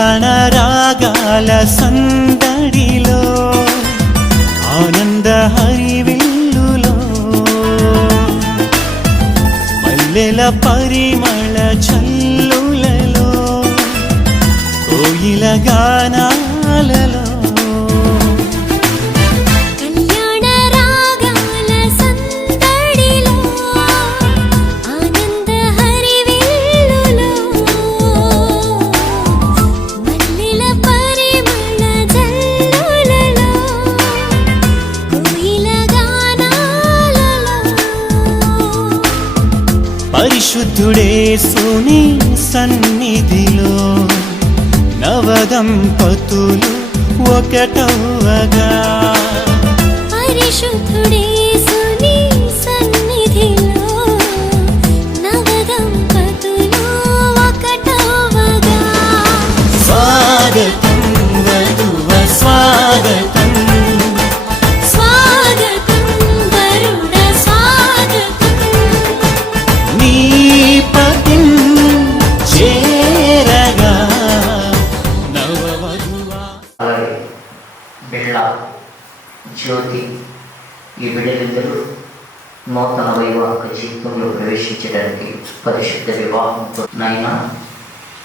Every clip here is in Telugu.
కళ్యాణ రాగాల సందడిలో ఆనంద హరివిల్లులో మల్లెల పరిమళ చల్లులలో కోయిల గానాలలో పరిశుద్ధుడేసుని సన్నిధిలో నవదంపతులు ఒకటవగా పరిశుద్ధుడేసుని సన్నిధిలో నవదంపతులు ఒకటవగా స్వాగతం వధువ స్వాగతం జ్యోతి ఈ బిడ్డలిద్దరూ నూతన వైవాహిక జీవితంలో ప్రవేశించడానికి పరిశుద్ధ వివాహంతో నాయనా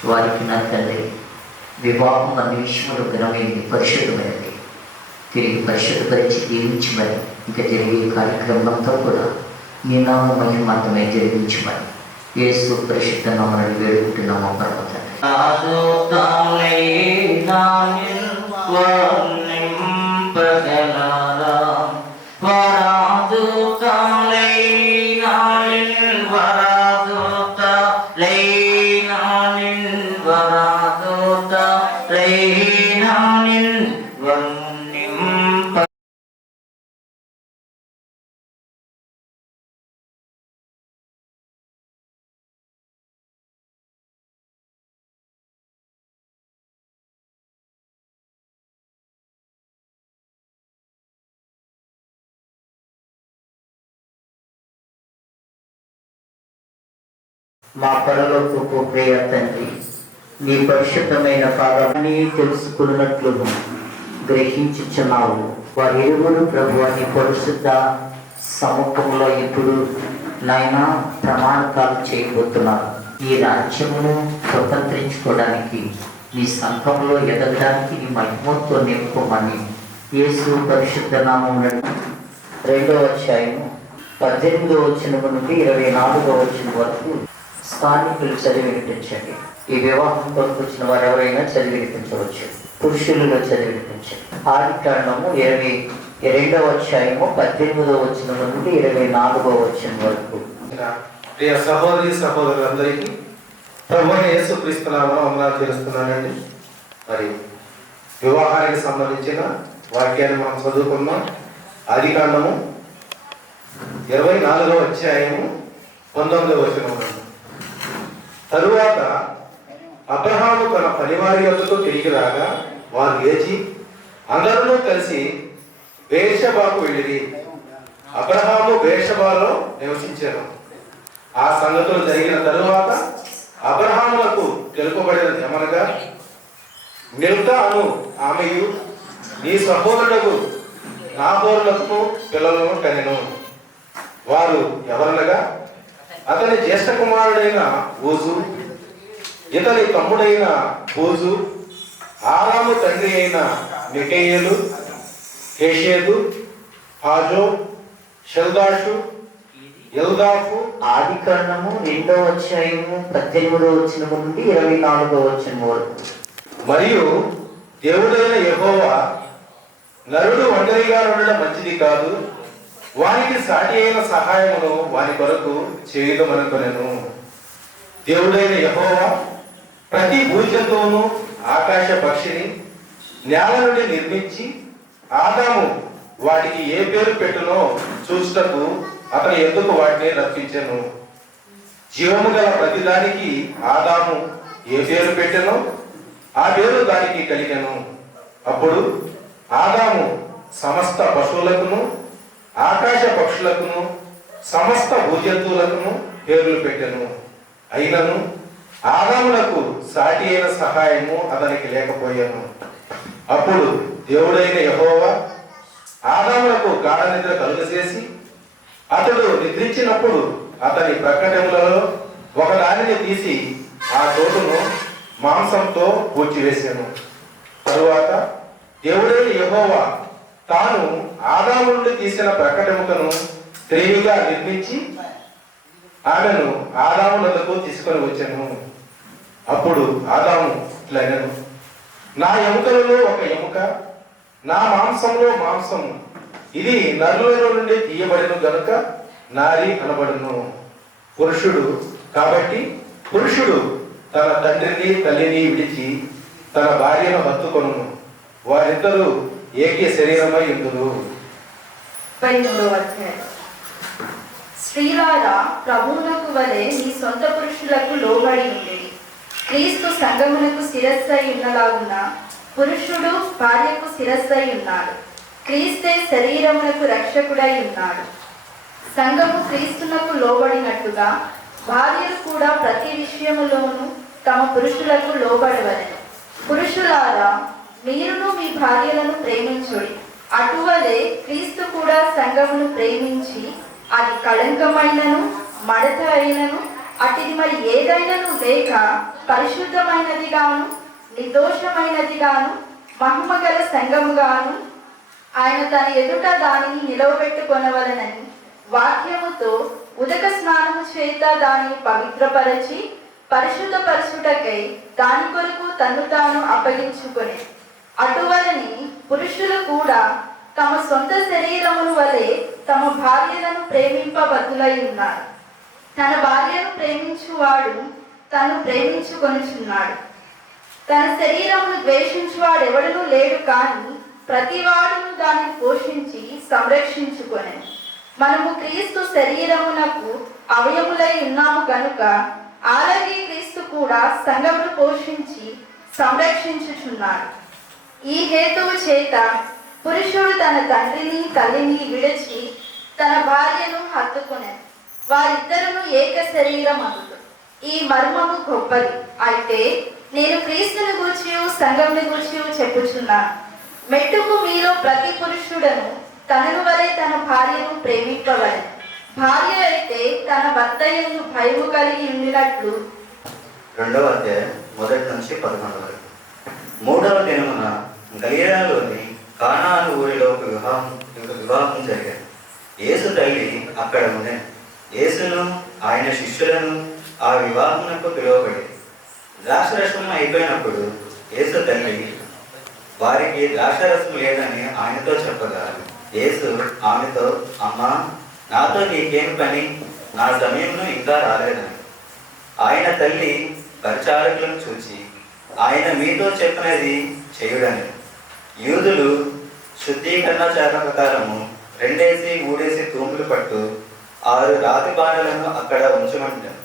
వారికి నా తండ్రి వివాహం అన్ని విషయంలో ఘనమైనది, పరిశుద్ధమైనది. తిరిగి పరిశుద్ధపరిచి దీవించమని ఇంకా జరిగే కార్యక్రమం అంతా కూడా నీ నామ మహిమార్థమే జరిగించమని యేసు పరిశుద్ధ నామమున వేడుకుంటున్నాము పరమ మా పరలోకపు ప్రియ తండ్రి, నీ పరిశుద్ధమైన పాదాన్ని తెలుసుకున్నట్లు గ్రహించుచున్నావు. వారి ఇరువురు ప్రభువా నీ పరిశుద్ధ సముఖంలో ఇప్పుడు నాయన ప్రమాణకాలు చేయబోతున్నారు. ఈ రాజ్యమును స్వతంత్రించుకోవడానికి నీ సంఘంలో ఎదగడానికి నీ మహిమతో నింపుమని యేసు పరిశుద్ధ నామమున 2వ అధ్యాయము 18వ వచనం నుండి 24వ వచనం వరకు స్థానికులు చదివి వినిపించండి. ఈ వివాహం కొరకు వచ్చిన వారు ఎవరైనా చదివి వినిపించవచ్చు. పురుషులలో చదివి వినిపించండి. ఆదికాండము 22వ అధ్యాయము 18వ వచనం నుండి 24వ వచనం వరకు. ప్రియ సహోదరి సహోదరులందరికీ ప్రభువైన యేసుక్రీస్తు నామమున వందనాలు తెలుస్తున్నానండి. మరి వివాహానికి సంబంధించిన వాక్యాన్ని మనం చదువుకున్నాం. ఆదికాండము 24వ అధ్యాయము 19వ వచనం. తరువాత అబ్రహాము తన పనివారి యొద్దకు తిరిగి రాగా వారు లేచి అందరూ కలిసి బేర్షెబాకు వెళ్ళిరి. అబ్రహాము బేర్షెబాలో నివసించారు. ఆ సంగతులు జరిగిన తరువాత అబ్రహాములకు తెలుపబడినది ఏమనగా, మిల్కా అను ఆమెయు నీ సహోదరుడు నాహోరులకు పిల్లలను కనెను. వారు ఎవరనగా అతని జ్యేష్ఠ కుమారుడైన ఊజు, ఇతని తమ్ముడైన బోజు, ఆరాము తండ్రి అయిన మికయేలు, హేషేదు, హాజో, షెల్దాషు, ఎల్దాఫు. ఆదికాండము 2వ అధ్యాయము 18వ వచనం నుండి 24వ వచనం వరకు. మరియు దేవుడైన యెహోవా నరుడు ఒంటరిగా ఉండడం మంచిది కాదు, వానికి సాటి అయిన సహాయమును వాని కొరకు చేయదమనుకొనెను. దేవుడైన యెహోవా ప్రతి భూజంతువును ఆకాశ పక్షిని నేల నుండి నిర్మించి ఆదాము వాటికి ఏ పేరు పెట్టునో చూచుటకు అతను ఎందుకు వాటిని రప్పించెను. జీవము గల ప్రతిదానికి ఆదాము ఏ పేరు పెట్టెనో ఆ పేరు దానికి కలిగెను. అప్పుడు ఆదాము సమస్త పశువులకును ఆకాశ పక్షులకును సమస్త భూజంతువులకును పేర్లు పెట్టెను. అయినను ఆదామునకు సాటి అయిన సహాయము అతనికి లేకపోయాను. అప్పుడు దేవుడైన యెహోవా ఆదామునకు గాఢ నిద్ర కలుగజేసి అతడు నిద్రించినప్పుడు అతని ప్రక్కటములలో ఒకదానిని తీసి ఆ చోటును మాంసంతో పూడ్చివేశాను. తరువాత దేవుడైన యెహోవా తాను ఆదాము నుండి తీసిన ప్రక్కటెముకను స్త్రీగా నిర్మించి ఆమెను ఆదాము వద్దకు తీసుకొని వచ్చాను. అప్పుడు ఆదాము ఇట్లనెను, నా ఎముకలలో ఒక ఎముక, నా మాంసంలో మాంసము, ఇది నరులలో నుండి తీయబడిన గనుక నారి అనబడును. కాబట్టి పురుషుడు తన తండ్రిని తల్లిని విడిచి తన భార్యను హత్తుకొను, వారిద్దరూ ఏకీ శరీరమై ఉందురు. 33వ అధ్యాయం. స్త్రీలారా, ప్రభువునకు వలె మీ సొంత పురుషులకు లోబడి ఉండేది. క్రీస్తు సంఘమునకు శిరస్సై ఉన్నలాగున పురుషుడు భార్యకు శిరస్సై ఉన్నాడు. క్రీస్తే శరీరమునకు రక్షకుడై ఉన్నాడు. సంఘము క్రీస్తునకు లోబడినట్టుగా భార్యలు కూడా ప్రతి విషయములోనూ తమ పురుషులకు లోబడవలెను. పురుషులారా, మీరును మీ భార్యలను ప్రేమించుడి. అటువలే క్రీస్తు కూడా సంఘమును ప్రేమించి అది కళంకమైనను మడత అయినను అటిది మరి ఏదైనను లేక పరిశుద్ధమైనదిగాను నిర్దోషమైనదిగాను మహిమగల సంఘముగాను ఆయన తన ఎదుట దానిని నిలవబెట్టుకొనవలనని వాక్యముతో ఉదక స్నానము చేత దానిని పవిత్రపరచి పరిశుద్ధపరచుటకై దాని కొరకు తన్ను తాను అప్పగించుకొని, అటువలని పురుషులు కూడా తమ సొంత శరీరమును వలె తమ భార్యలను ప్రేమింపబద్దులై ఉన్నారు. తన భార్యను ప్రేమించువాడు తను ప్రేమించుకొనుచున్నాడు. తన శరీరమును ద్వేషించువాడు ఎవడునూ లేడు, కానీ ప్రతివాడును దానిని పోషించి సంరక్షించుకొనెను. మనము క్రీస్తు శరీరమునకు అవయములై ఉన్నాము గనుక అలాగే క్రీస్తు కూడా సంఘమును పోషించి సంరక్షించుచున్నాడు. ఈ హేతువు చేత పురుషుడు తన తండ్రిని తల్లిని విడిచి తన భార్యను హత్తుకొనెను, వారిద్దరును ఏక శరీరం అగుదు. ఈ మర్మము గొప్పది. అయితే నేను క్రీస్తుని గూర్చియు సంఘముని గూర్చియు చెప్పుచున్నాను. మెట్టుకు మీలో ప్రతి పురుషుడను తనను వలె తన భార్యను ప్రేమింపవలెను. భార్య అయితే తన భర్త యందు భయము కలిగి ఉండినట్లు. 2వ అధ్యాయం 1 నుంచి 11 వరకు. 3వ దినమున గలిలయలోని కానాను ఊరిలో ఒక వివాహం జరిగాడు. యేసు తల్లి అక్కడ ఉండెను. యేసును ఆయన శిష్యులను ఆ వివాహమునకు పిలువబడి ద్రాక్షరసం అయిపోయినప్పుడు యేసు తల్లి వారికి ద్రాక్షరసం లేదని ఆయనతో చెప్పగా యేసు ఆమెతో, అమ్మా, నాతో నీకేం పని? నా సమయంలో ఇంకా రాలేదని. ఆయన తల్లి పరిచారకులను చూచి, ఆయన మీతో చెప్పినది చేయుడని. యూదులు శుద్ధీకరణాచార ప్రకారము 2-3 తూములు పట్టు 6 రాతి బాణలను అక్కడ ఉంచమంటారు.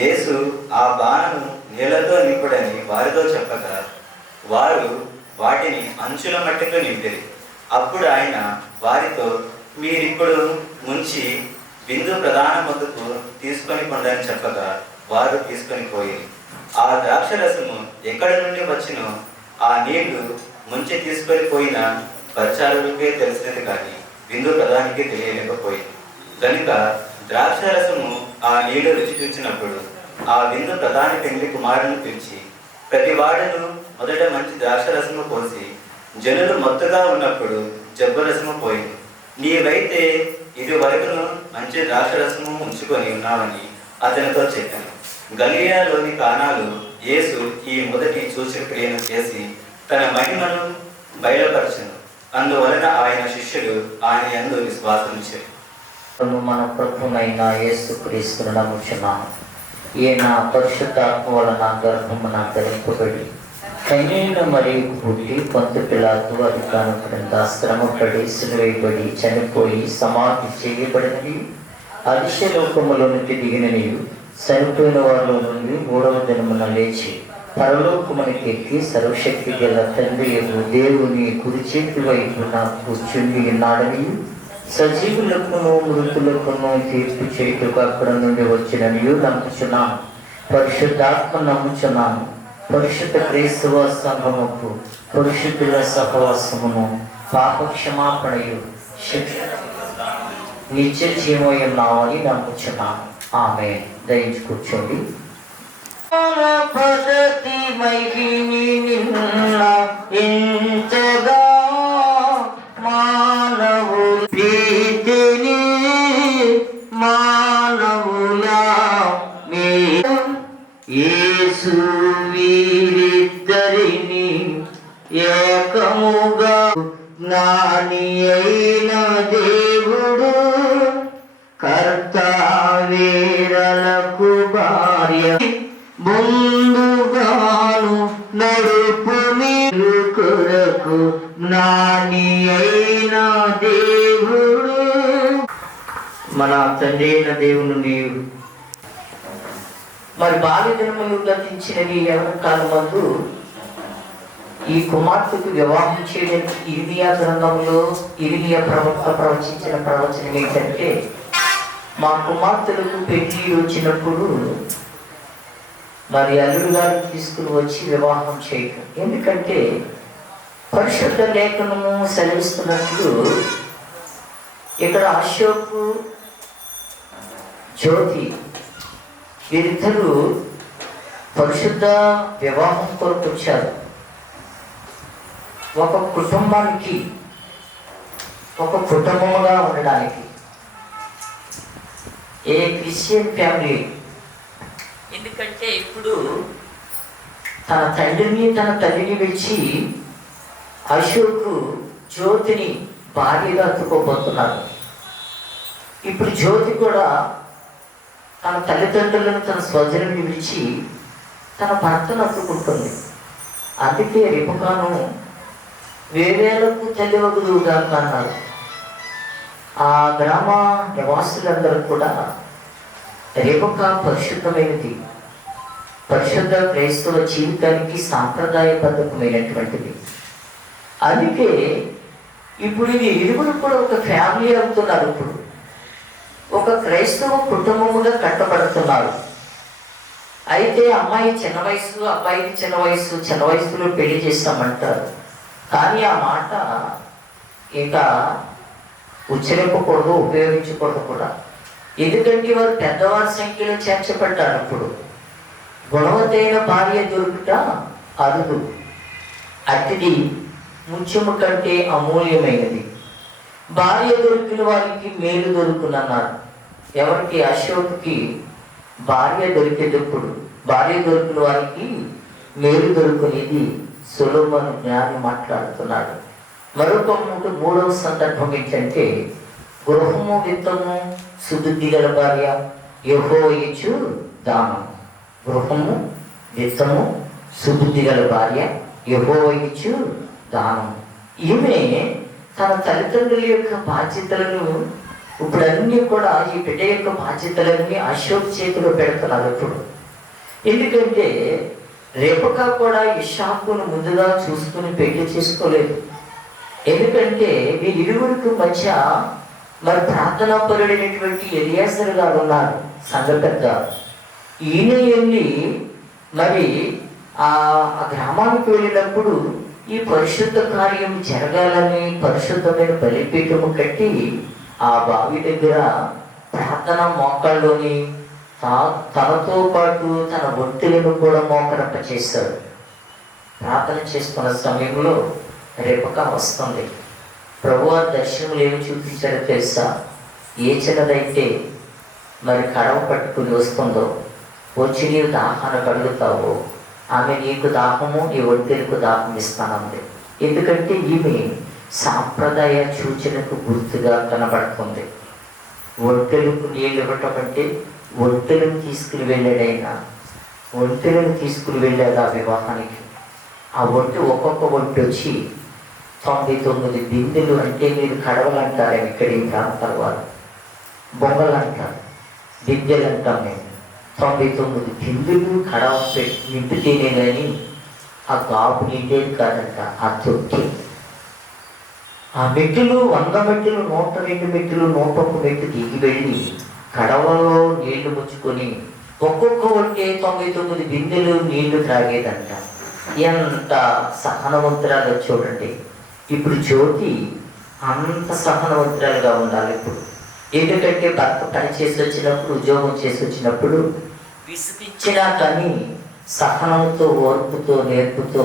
యేసు ఆ బాణను నీళ్లతో నింపుడని వారితో చెప్పగా వారు వాటిని అంచుల మట్టితో నింపిరి. అప్పుడు ఆయన వారితో, మీరిప్పుడు ముంచి బిందు ప్రధాన మొదకు తీసుకొని కొండని చెప్పగా వారు తీసుకొని పోయి ఆ ద్రాక్షరసము ఎక్కడి నుండి వచ్చినో ఆ నీళ్లు ముంచి తీసుకొని పోయిన పరిచారులకే తెలిసినది, కానీ బిందు ప్రధానికి తెలియలేకపోయింది. కనుక ద్రాక్షరసము ఆ నీళ్లు రుచి చూచినప్పుడు ఆ బిందు ప్రధాని పెండ్లి కుమారుని పిలిచి, ప్రతి వాడును మొదట మంచి ద్రాక్షరసము పోసి జనులు మొత్తగా ఉన్నప్పుడు జబ్బరసము పోయింది. నీవైతే ఇది వరకును మంచి ద్రాక్షరసము ఉంచుకొని ఉన్నావని అతనితో చెప్పాను. గలిలయలోని కానాలో యేసు ఈ మొదటి సూచక క్రియను చేసి తన మహిమను బయలుపరచను. అందువలన ఆయన శిష్యులు ఆయన యందు విశ్వాసించారు. మన ప్రభువైన యేసుక్రీస్తును నమ్ముచున్నాను. ఈయన పరిశుద్ధాత్మ వలన గర్భమున ధరింపబడి కన్యైన మరియు పుట్టి పొంతు పిలాతు అధికారం క్రింద శ్రమపడి సిలువేయబడి చనిపోయి సమాధి చేయబడినవి, అదిశలోకములోనికి దిగిననియు, చనిపోయిన వారిలో నుండి 3వ దినమున లేచి పరలోకమునికి ఎక్కి సర్వశక్తి గల తండ్రి దేవుని కుడి చేతి వైపున కూర్చుండి ఉన్నాడని, సజీవులకును మృతులకును తీర్పు చేయుటకు అక్కడ నుండి వచ్చిననియు నమ్ముచున్నాను. పరిశుద్ధాత్మ నమ్ముచున్నాను. పరిశుద్ధ క్రైస్తవ సంఘముకు పరిశుద్ధుల సహవాసమును పాప క్షమాపణయు శిక్ష నిత్య జీవమని నమ్ముచున్నాను. ఆమె దయించి కూర్చోండి. పద్ధతి మైని నిన్న ఇంతగా మానవు ప్రీతిని మానవుల యేసు వీరిద్దరిని ఏకముగా జ్ఞాని అయిన దేవుడు కర్త వీరలకు భార్య ముందుగాను నడుపు మీరు కొరకు జ్ఞాని అయిన దేవుడు. మన తండ్రి అయిన దేవుని నీవు మరి బాల్య దినములు గతించినవి ఎవరి కాలమందు ఈ కుమార్తెకు వివాహం చేయడానికి ఇర్మియా గ్రంథంలో ఇర్మియా ప్రవక్త ప్రవచించిన ప్రవచనం ఏంటంటే, మా కుమార్తెలకు పెళ్లి వచ్చినప్పుడు మరి అల్లుడు గారిని తీసుకుని వచ్చి వివాహం చేయటం. ఎందుకంటే పరిశుద్ధ లేఖనము సెలవిస్తున్నట్లు ఇక్కడ అశోకు జ్యోతి వీరిద్దరూ పరిశుద్ధ వివాహం కొరకు వచ్చారు. ఒక కుటుంబానికి ఒక కుటుంబముగా ఉండడానికి. A Christian family. ఎందుకంటే ఇప్పుడు తన తండ్రిని తన తల్లిని విడిచి అశోకు జ్యోతిని భార్యగా అతుకోబోతున్నాడు. ఇప్పుడు జ్యోతి కూడా తన తల్లిదండ్రులను తన స్వజనుని విడిచి తన భర్తను అతుకుంటుంది. అందుకే రిబకాను వేవేలకు తెలియవదుగా అన్నారు. ఆ గ్రామ నివాసులందరూ కూడా రిబకా పరిశుద్ధమైనది, పరిశుద్ధ క్రైస్తవ జీవితానికి సాంప్రదాయబద్ధమైనటువంటిది. అందుకే ఇప్పుడు ఇది ఇరువురు కూడా ఒక ఫ్యామిలీ అవుతున్నారు. ఇప్పుడు ఒక క్రైస్తవ కుటుంబముగా కట్టబడుతున్నారు. అయితే అమ్మాయి చిన్న వయసు, అబ్బాయికి చిన్న వయసు, చిన్న వయసులో పెళ్లి చేస్తామంటారు. కానీ ఆ మాట ఇక ఉచ్చరింపకూడదు, ఉపయోగించకూడదు కూడా. ఎందుకంటే వారు పెద్దవారి సంఖ్యలో చేర్చబడ్డారు. ఇప్పుడు గుణవతైన భార్య దొరుకుట అరుదు, అతిథి ముత్యము కంటే అమూల్యమైనది. భార్య దొరికిన వారికి మేలు దొరుకునన్నారు. ఎవరికి? అశోక్కి భార్య దొరికేటప్పుడు భార్య దొరికిన వారికి మేలు దొరుకునేది సొలొమోను జ్ఞాని మాట్లాడుతున్నాడు. మరొక మూడవ సందర్భం ఏంటంటే, గృహము విత్తము సుబుద్ధి గల భార్య యెహోవా ఇచ్చు దానం. గృహము విత్తము సుబుద్ధి గల భార్య యెహోవా ఇచ్చు దానం. ఈమె తన తల్లిదండ్రుల యొక్క బాధ్యతలను ఇప్పుడు అన్నీ కూడా ఈ బిడ్డ యొక్క బాధ్యతలన్నీ అశోక్ చేతిలో పెడుతున్నారు ఇప్పుడు. ఎందుకంటే రేపకా కూడా ఇషాకును ముందుగా చూసుకుని పెళ్లి చేసుకోలేదు. ఎందుకంటే వీరిరువురికి మధ్య మరి ప్రార్థనా పరుడైనటువంటి ఎలియాజరు గారు ఉన్నారు, సంఘ పెద్ద. ఈయన వెళ్ళి మరి ఆ గ్రామానికి వెళ్ళినప్పుడు ఈ పరిశుద్ధ కార్యం జరగాలని పరిశుద్ధమైన బలిపీఠము కట్టి ఆ బావి దగ్గర ప్రార్థన మోకాళ్ళలోని తనతో పాటు తన ఒంటెలను కూడా మోకరప్ప చేశాడు. ప్రార్థన చేస్తున్న సమయంలో రేపకా వస్తుంది. ప్రభువారి దర్శనములు ఏమి చూపించారో తెలుసా? ఏ చిన్నదైతే మరి కడవ పట్టుకుని వస్తుందో, వచ్చి నీవు దాహాన్ని కడుగుతావో ఆమె నీకు దాహము, నీ ఒంటెలకు దాహం ఇస్తానంది. ఎందుకంటే ఈమె సాంప్రదాయ సూచనకు గుర్తుగా కనబడుతుంది. ఒంటెలకు నీళ్ళు ఇవ్వటం అంటే ఒంటెలను తీసుకుని వెళ్ళాడైనా, ఒంటెలను తీసుకుని వెళ్ళాడు ఆ వివాహానికి. ఆ ఒంటె ఒక్కొక్క ఒంటె వచ్చి 99 బిందెలు, అంటే మీరు కడవలు అంటారు ఇక్కడ ఈ ప్రాంతాల వారు, బొంగలు అంటారు, బిందెలు అంటాం మేము. 99 బిందెలు కడవ పెట్టి నింపితేనే కానీ ఆ గాపు నిండేది కాదంట. ఆ తొట్టి ఆ మెట్టులు 100 మెట్టులు, 102 మెట్టులు, 101 మెట్టు దిగి వెళ్ళి కడవలో నీళ్లు ముచ్చుకొని ఒక్కొక్క ఒంటే 99 బిందెలు నీళ్లు త్రాగేదంట. ఎంత సహనవంతురాలు చూడండి. ఇప్పుడు జ్యోతి అంత సహనవంతురాలుగా ఉండాలి ఇప్పుడు. ఎందుకంటే భర్త పని చేసి వచ్చినప్పుడు, ఉద్యోగం చేసి వచ్చినప్పుడు విసిగించినా కానీ సహనంతో, ఓర్పుతో, నేర్పుతో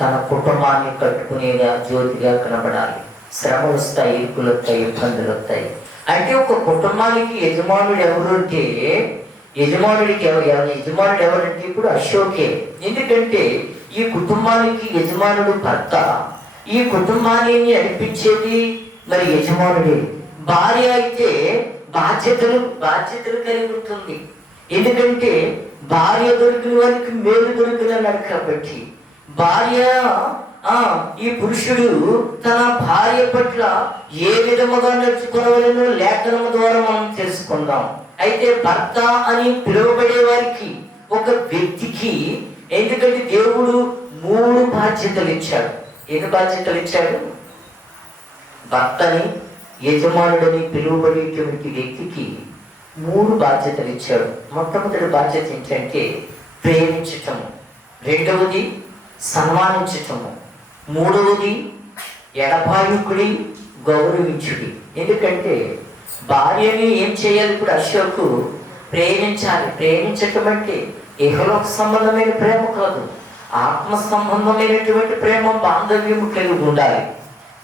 తన కుటుంబాన్ని కట్టుకునేగా జ్యోతిగా కనబడాలి. శ్రమలు వస్తాయి, ఇరుకులు వస్తాయి, ఇబ్బందులు వస్తాయి. అంటే ఒక కుటుంబానికి యజమానుడు ఎవరు అంటే, యజమానుడు ఎవరంటే ఇప్పుడు అశోకే. ఎందుకంటే ఈ కుటుంబానికి యజమానుడు భర్త, ఈ కుటుంబాన్ని నడిపించేది మరి యజమానుడే. భార్య అయితే బాధ్యతలు కలిగి ఉంటుంది. ఎందుకంటే భార్య దొరికిన వారికి మేలు దొరికినన్నాడు కాబట్టి భార్య ఈ పురుషుడు తన భార్య పట్ల ఏ విధముగా నడుచుకోవాలనో లేఖనం ద్వారా మనం తెలుసుకుందాం. అయితే భర్త అని పిలువబడే వారికి, ఒక వ్యక్తికి, ఎందుకంటే దేవుడు 3 బాధ్యతలు ఇచ్చాడు. ఎన్ని బాధ్యతలు ఇచ్చాడు? భర్తని, యజమానుడని పిలువబడేటువంటి వ్యక్తికి 3 బాధ్యతలు ఇచ్చాడు. మొట్టమొదటి బాధ్యత ఏంటంటే ప్రేమించటము, రెండవది సన్మానించటము, మూడవది ఎడబాయుకుడి గౌరవించుడి. ఎందుకంటే భార్యని ఏం చేయాలి? ఇప్పుడు అశోకు ప్రేమించాలి. ప్రేమించటం అంటే ఇహలోక సంబంధమైన ప్రేమ కాదు, ఆత్మ సంబంధమైనటువంటి ప్రేమ, బాంధవ్యం కలిగి ఉండాలి.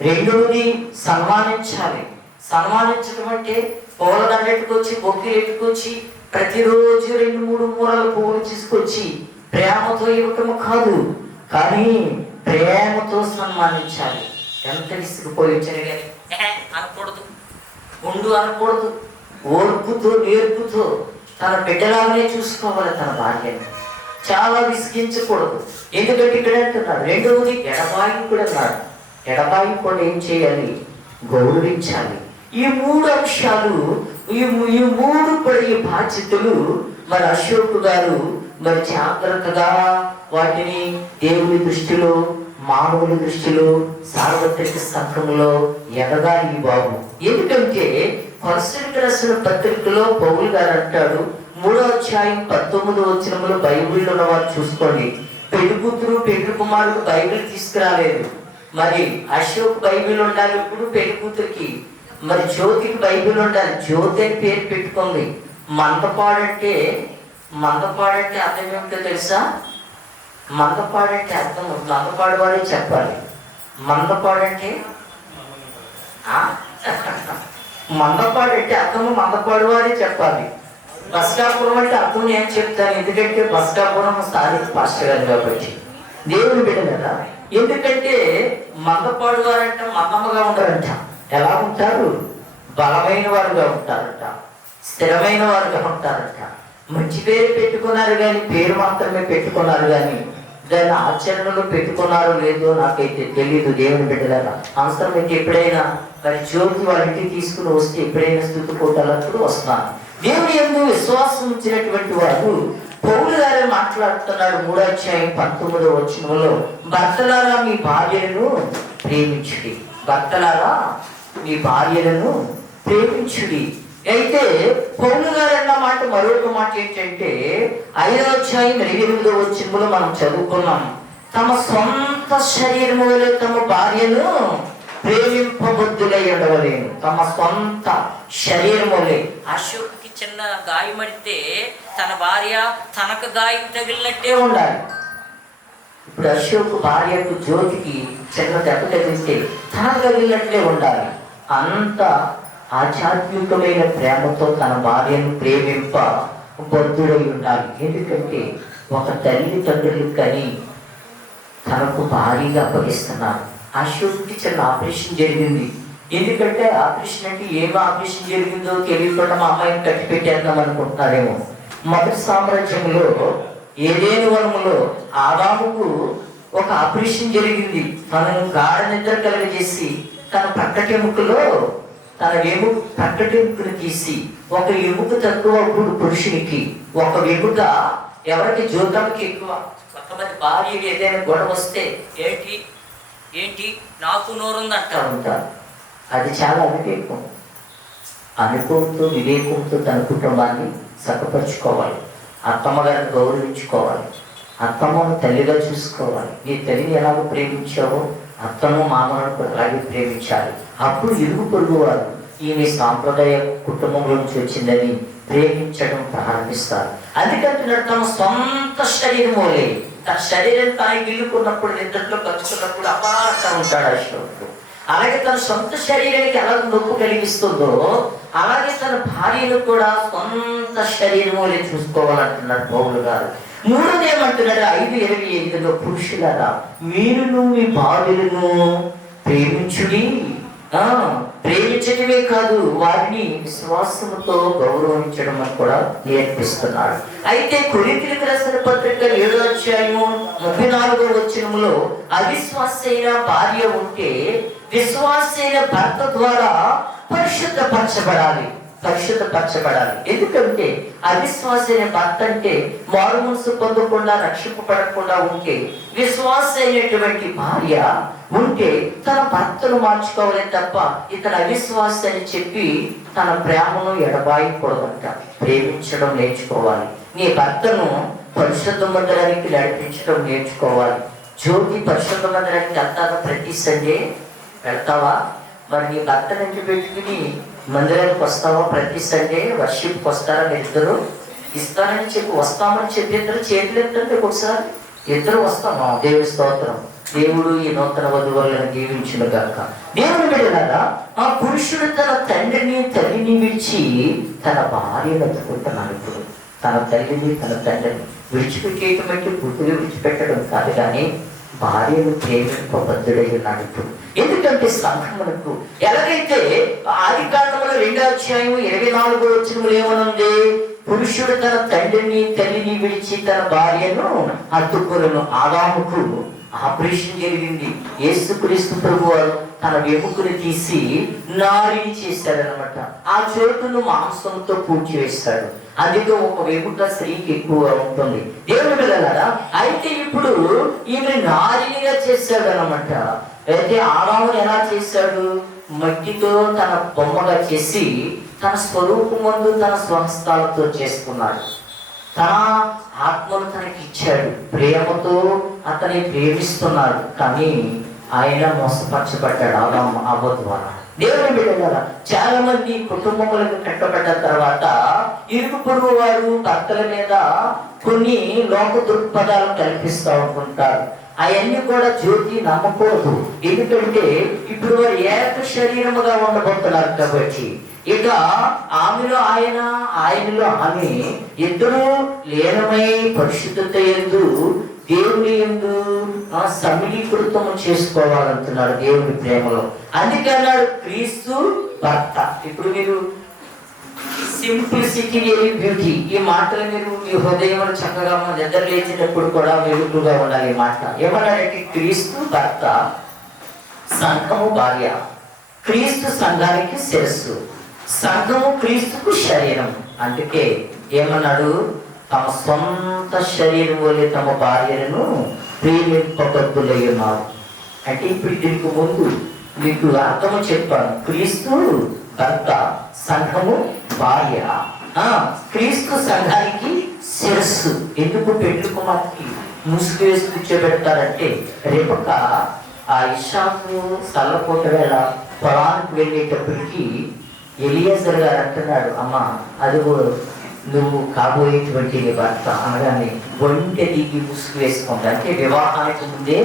రెండవది సన్మానించాలి. సన్మానించడం అంటే పూలదండ ఎట్టుకొచ్చి, బొక్కెలు ఎట్టుకొచ్చి, ప్రతిరోజు 2-3 మూరల పువ్వులు తీసుకొచ్చి ప్రేమతో ఇవ్వటము కాదు, కానీ ప్రేమతో సన్మానించాలి. ఎంత విసిగిపోయి వచ్చారు కానీ అనకూడదు, ఉండు అనకూడదు. ఓర్పుతో, నేర్పుతో తన బిడ్డలాగానే చూసుకోవాలి తన భార్యని. చాలా విసిగించకూడదు. ఎందుకంటే ఇక్కడ అంటున్నాడు. రెండవది ఎడబాయుకుడు అన్నాడు. ఎడబాయుకుడు ఏం చేయాలి? గౌరవించాలి. ఈ 3 అంశాలు, ఈ 3 కూడా, ఈ బాధ్యతలు మరి అశోక్ గారు మరి జాగ్రత్తగా వాటిని దేవుని దృష్టిలో, మానవుల దృష్టిలో, సార్వత్రిక సంఘంలో ఎదగాలి ఈ బాబు. ఎందుకంటే కొలస్సీలకు రాసిన పత్రికలో పౌలు గారు అంటాడు, 3వ అధ్యాయం 19వ వచనంలో బైబిల్లో ఉన్న వారు చూసుకోండి. పెళ్లి కూతురు, పెళ్లి కుమారుడు బైబిల్ తీసుకురాలేదు. మరి అశోక్ బైబిల్ ఉండాలి. ఇప్పుడు పెళ్లి కూతురికి మరి జ్యోతికి బైబిల్ ఉండాలి. జ్యోతి అని పేరు పెట్టుకుంది. మందపాడంటే అర్థం ఏమిటో తెలుసా? మందపాడంటే అర్థం మందపాడు వాడే చెప్పాలి. మందపాడంటే అర్థము మందపాడు వారే చెప్పాలి. బస్కాపురం అంటే అర్థం నేను చెప్తాను. ఎందుకంటే బస్కాపురం స్థానిక పాస్టర్ గారు కాబట్టి, దేవుని బిడ్డ కదా. ఎందుకంటే మందపాడు వారంట మందమ్మగా ఉంటారంట. ఎలా ఉంటారు? బలమైన వారుగా ఉంటారంట, స్థిరమైన వారుగా ఉంటారంట. మంచి పేరు పెట్టుకున్నారు కానీ, పేరు మాత్రమే పెట్టుకున్నారు కానీ దాన్ని ఆచరణలో పెట్టుకున్నారో లేదో నాకైతే తెలియదు. దేవుని బిడ్డలారా, అవసరమైతే ఎప్పుడైనా మరి జ్యోతి వాళ్ళ ఇంటికి తీసుకుని వస్తే ఎప్పుడైనా స్తుతి కోటాలప్పుడు వస్తున్నాను. దేవుని యందు విశ్వాసం ఉంచినటువంటి వారు పౌలు గారు మాట్లాడుతున్నాడు 3వ అధ్యాయం 19వ వచనంలో, భర్తలారా మీ భార్యలను ప్రేమించుడి. భర్తలారా మీ భార్యలను ప్రేమించుడి. అయితే పౌలు గారు అన్న మాట మరొక మాట ఏంటంటే 5వ అధ్యాయం 8వ వచనంలో మనం చదువుకున్నాం, తమ సొంత శరీరము వలె తమ భార్యను ప్రేమింపబద్దులై ఉండవలేను. తమ సొంత శరీరం వలె. అశోక్కి చిన్న గాయమడితే తన భార్య తనకు గాయం తగిలినట్టే ఉండాలి. ఇప్పుడు అశోక్ భార్యకు జ్యోతికి చిన్న దెబ్బ తగిలితే తనకు తగిలినట్లే ఉండాలి. అంత ఆధ్యాత్మికమైన ప్రేమతో తన భార్యను ప్రేమింప బద్ధుడై ఉండాలి. ఎందుకంటే ఒక తల్లిదండ్రులు కానీ తనకు భారీగా అప్పగిస్తున్నారు. అశోక్కి చిన్న ఆపరేషన్ జరిగింది. ఎందుకంటే ఆపరేషన్ అంటే ఏమి ఆపరేషన్ జరిగిందో తెలియకుండా మా అమ్మాయిని కట్టి పెట్టేద్దాం అనుకుంటున్నారేమో. మొదటి సామ్రాజ్యంలో ఏదేను వనములో ఆదాముకు ఒక ఆపరేషన్ జరిగింది. తనను గాఢ నిద్ర కలగజేసి తన ప్రక్కటెముకలో తన ప్రక్కటెముకను తీసి ఒక ఎముక తక్కువ పురుషునికి, ఒక ఎముక ఎవరికి జ్యోతమ్మకి ఎక్కువ. కొంతమంది భార్య ఏదైనా గొడవ వస్తే ఏంటి నాకు నోరుందంటా ఉంటారు. అది చాలా అనుకోంతో వివేకంతో తన కుటుంబాన్ని చక్కపరుచుకోవాలి. అత్తమ్మ గారిని గౌరవించుకోవాలి, అత్తమ్మను తల్లిగా చూసుకోవాలి. నీ తల్లిని ఎలాగో ప్రేమించావో అత్తను మామను కూడా అలాగే ప్రేమించాలి. అప్పుడు ఇరుగు పొరుగు వారు ఈమె సాంప్రదాయ కుటుంబంలో నుంచి వచ్చిందని ప్రేమించడం ప్రారంభిస్తారు. అందుకంటున్నాడు తమ సొంత శరీరం వలె, తన శరీరం తాను గిల్లుకున్నప్పుడు నిద్రలో కలుసుకున్నప్పుడు అపాట ఉంటాడు అశోకుడు. అలాగే తన సొంత శరీరానికి ఎలా నొప్పు కలిగిస్తుందో అలాగే తన భార్యను కూడా సొంత శరీరం వలె చూసుకోవాలంటున్నాడు పౌలు గారు. మూడోది ఏమంటున్నాడు 5:28 పురుషులారా మీరును మీ భార్యలను ప్రేమించుడి, ప్రేమించడమే కాదు వారిని విశ్వాసముతో గౌరవించడం అని కూడా నేర్పిస్తున్నాడు. అయితే కొరింథీయులకు రాసిన పత్రిక 7:34 అవిశ్వాసైన భార్య ఉంటే విశ్వాసైన భర్త ద్వారా పరిశుద్ధపరచబడాలి. ఎందుకంటే అవిశ్వాసైన భర్త అంటే మారు మనసు పొందకుండా రక్షింపబడకుండా ఉంటే, విశ్వాసైనటువంటి భార్య ఉంటే తన భర్తను మార్చుకోవాలి తప్ప ఇతను అవిశ్వాస అని చెప్పి తన ప్రేమను ఎడబాయకూడదంట. ప్రేమించడం నేర్చుకోవాలి. నీ భర్తను పరిశుద్ధ మందిరానికి నడిపించడం నేర్చుకోవాలి. జ్యోతి పరిశుద్ధ మందిరానికి వెళ్తారా? ప్రతి సండే వెళ్తావా? మరి నీ భర్తను ఇంటి పెట్టుకుని మందిరానికి వస్తావా? ప్రతి సండే వర్షిప్కి వస్తారా? మీరు ఇద్దరు ఇస్తానని చెప్పి వస్తామని చెప్పి ఇద్దరు చేతులు ఎత్తంటే ఒకసారి ఇద్దరు వస్తామా? దేవుడి స్తోత్రం. దేవుడు ఈ నూతన వధువులను దీవించిన గాక. దేవుని బిడ్డలారా, ఆ పురుషుడు తన తండ్రిని తల్లిని విడిచి తన భార్యను ఎత్తుకుంటున్నాడు. ఇప్పుడు తన తల్లిని తన తండ్రిని విడిచిపెట్టేయటం అంటే పూర్తిగా విడిచిపెట్టడం కాదు, కానీ భార్యను ప్రేమింపబద్ధుడై ఉన్నాడు ఇప్పుడు. ఎందుకంటే సంఘములకు ఎలాగైతే ఆదికాండములో 2:24 ఏమనుంది? పురుషుడు తన తండ్రిని తల్లిని విడిచి తన భార్యను హత్తుకొనును. ఆదాముకు ఆపరేషన్ జరిగింది. యేసుక్రీస్తు ప్రభువారు తన వెముకను తీసి నారిని చేశాడనమాట. ఆ చోటును మాంసంతో పూడ్చివేస్తాడు. అందుకే ఒక వెముక స్త్రీకి ఎక్కువగా ఉంటుంది. దేవుని పిల్లలారా, అయితే ఇప్పుడు ఈమె నారినిగా చేశాడు అనమాట. అయితే ఆదామును ఎలా చేశాడు? మట్టితో తన బొమ్మగా చేసి తన స్వరూపమందు తన స్వహస్తాలతో చేసుకున్నాడు. తన ఆత్మను తనకి ఇచ్చాడు. ప్రేమతో అతని ప్రేమిస్తున్నాడు. కానీ ఆయన మోసపరచబడ్డాడు ఆదాము అవ్వ ద్వారా. దేవుని బిడ్డలారా, చాలా మంది కుటుంబములకు కట్టబడ్డ తర్వాత ఇరుగు పొరుగు వారు భర్తల మీద కొన్ని లోక దృక్పథాలు కల్పిస్తూ ఉంటుంటారు. అవన్నీ కూడా జ్యోతి నమ్మకూడదు. ఎందుకంటే ఇప్పుడు వారు ఏక శరీరముగా ఉండబోతున్నారు కాబట్టి, ఇక ఆమెలో ఆయన ఆయనలో ఆమె ఇద్దరు లీనమై పరిశుద్ధత యందు దేవుని యందు సమిళీకృతము చేసుకోవాలంటున్నాడు దేవుని ప్రేమలో. అందుకే అన్నాడు క్రీస్తు భర్త. ఇప్పుడు మీరు సింప్లిసిటీ బ్యూటీ ఈ మాటలు మీరు మీ హృదయం చక్కగా నిద్ర లేచినప్పుడు కూడా వెలుగుగా ఉండాలి. ఈ మాట ఏమన్నాడంటే క్రీస్తు భర్త, సంఘము భార్య. క్రీస్తు సంఘానికి శిరస్సు, సంఘము క్రీస్తుకు శరీరం. అందుకే ఏమన్నాడు? తమ సొంత శరీరం వల్ల తమ భార్యలను ప్రేమింపబద్ధులై ఉన్నారు. అంటే ఇప్పుడు దీనికి ముందు మీకు అర్థము చెప్పాను. క్రీస్తు భర్త, సంఘము భార్య. క్రీస్తు సంఘానికి శిరస్సు. ఎందుకు పెళ్లి కుమార్తెకి ముసుగు వేసి కూర్చోబెడతారంటే, రేపొక ఆ ఇషాకు సల్లపోట వేళ పొలానికి వెళ్ళేటప్పటికి ఎలియాజర్ గారు అంటున్నాడు, అమ్మ అదిగో నువ్వు కాబోయేటువంటి నీ భర్త అనగానే ఒంటె దిగి ముసుగు వేసుకోండి. అంటే వివాహానికి ముందే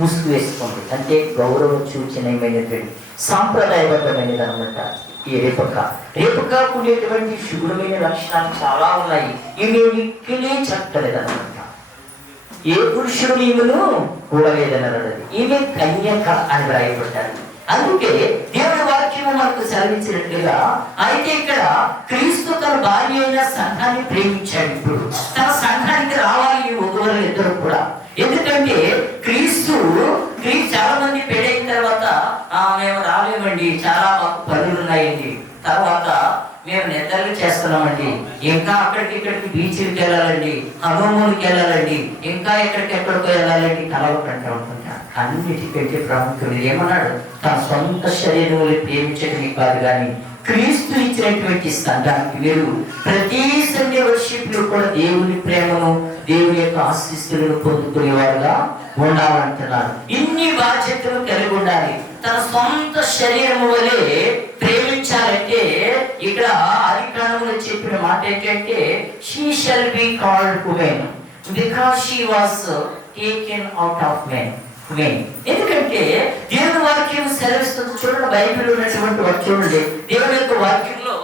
ముసుగు వేసుకోండి. అంటే గౌరవ సూచనమైనటువంటి సాంప్రదాయబద్ధమైనది అనమాట ఈ రేపక ఉండేటువంటి శుభ్రమైన లక్షణాలు చాలా ఉన్నాయి. ఇవి మిక్కిలే చక్కలేదన్నమాట. ఏ పురుషుడు ఈమెను కూడలేదన్నది. ఈమె కన్యక అని రాయబడ్డాడు. అందుకే దేవుని వాక్యము మనకు సెలవించినట్లుగా, అయితే ఇక్కడ క్రీస్తు తన భార్య అయిన సంఘాన్ని ప్రేమించాడు. ఇప్పుడు తన సంఘానికి రావాలి ఈ వధువులు ఇద్దరు కూడా. ఎందుకంటే క్రీస్తు చాలా మంది పెళ్ళైన తర్వాత మేము రాలేమండి, చాలా మాకు పనులు ఉన్నాయండి, తర్వాత మేము నిద్రలు చేస్తున్నామండి, ఇంకా ఇక్కడికి బీచ్కి వెళ్ళాలండి, హనుమూన్కి వెళ్ళాలండి, ఇంకా ఎక్కడికో వెళ్ళాలండి కలవకంటూ ఉంటున్నా. అన్నిటికంటే ప్రాముఖ్యం ఏమన్నాడు? తన సొంత శరీరంలో ప్రేమించడం కాదు, కానీ క్రీస్తు ఇచ్చినటువంటి సంఘానికి వేరు. ప్రతి సండే వర్షిప్ లో కూడా దేవుని ప్రేమను, దేవుని యొక్క ఆశీస్సులను పొందుకునేవారుగా ఉండాలంటున్నారు. ఇన్ని బాధ్యతలు కలిగి ఉండాలి. తన సొంత శరీరము వలె ప్రేమించాలంటే ఇక్కడ ఆదికాండంలో చెప్పిన మాట ఏంటంటే she shall be called women because she was taken out of men. ఎందుకంటే దేవుని వాక్యం సెలవిస్తుంది. చూడండి, బైబిల్ ఉన్నటువంటి వారు చూడండి, దేవుని యొక్క వాక్యంలో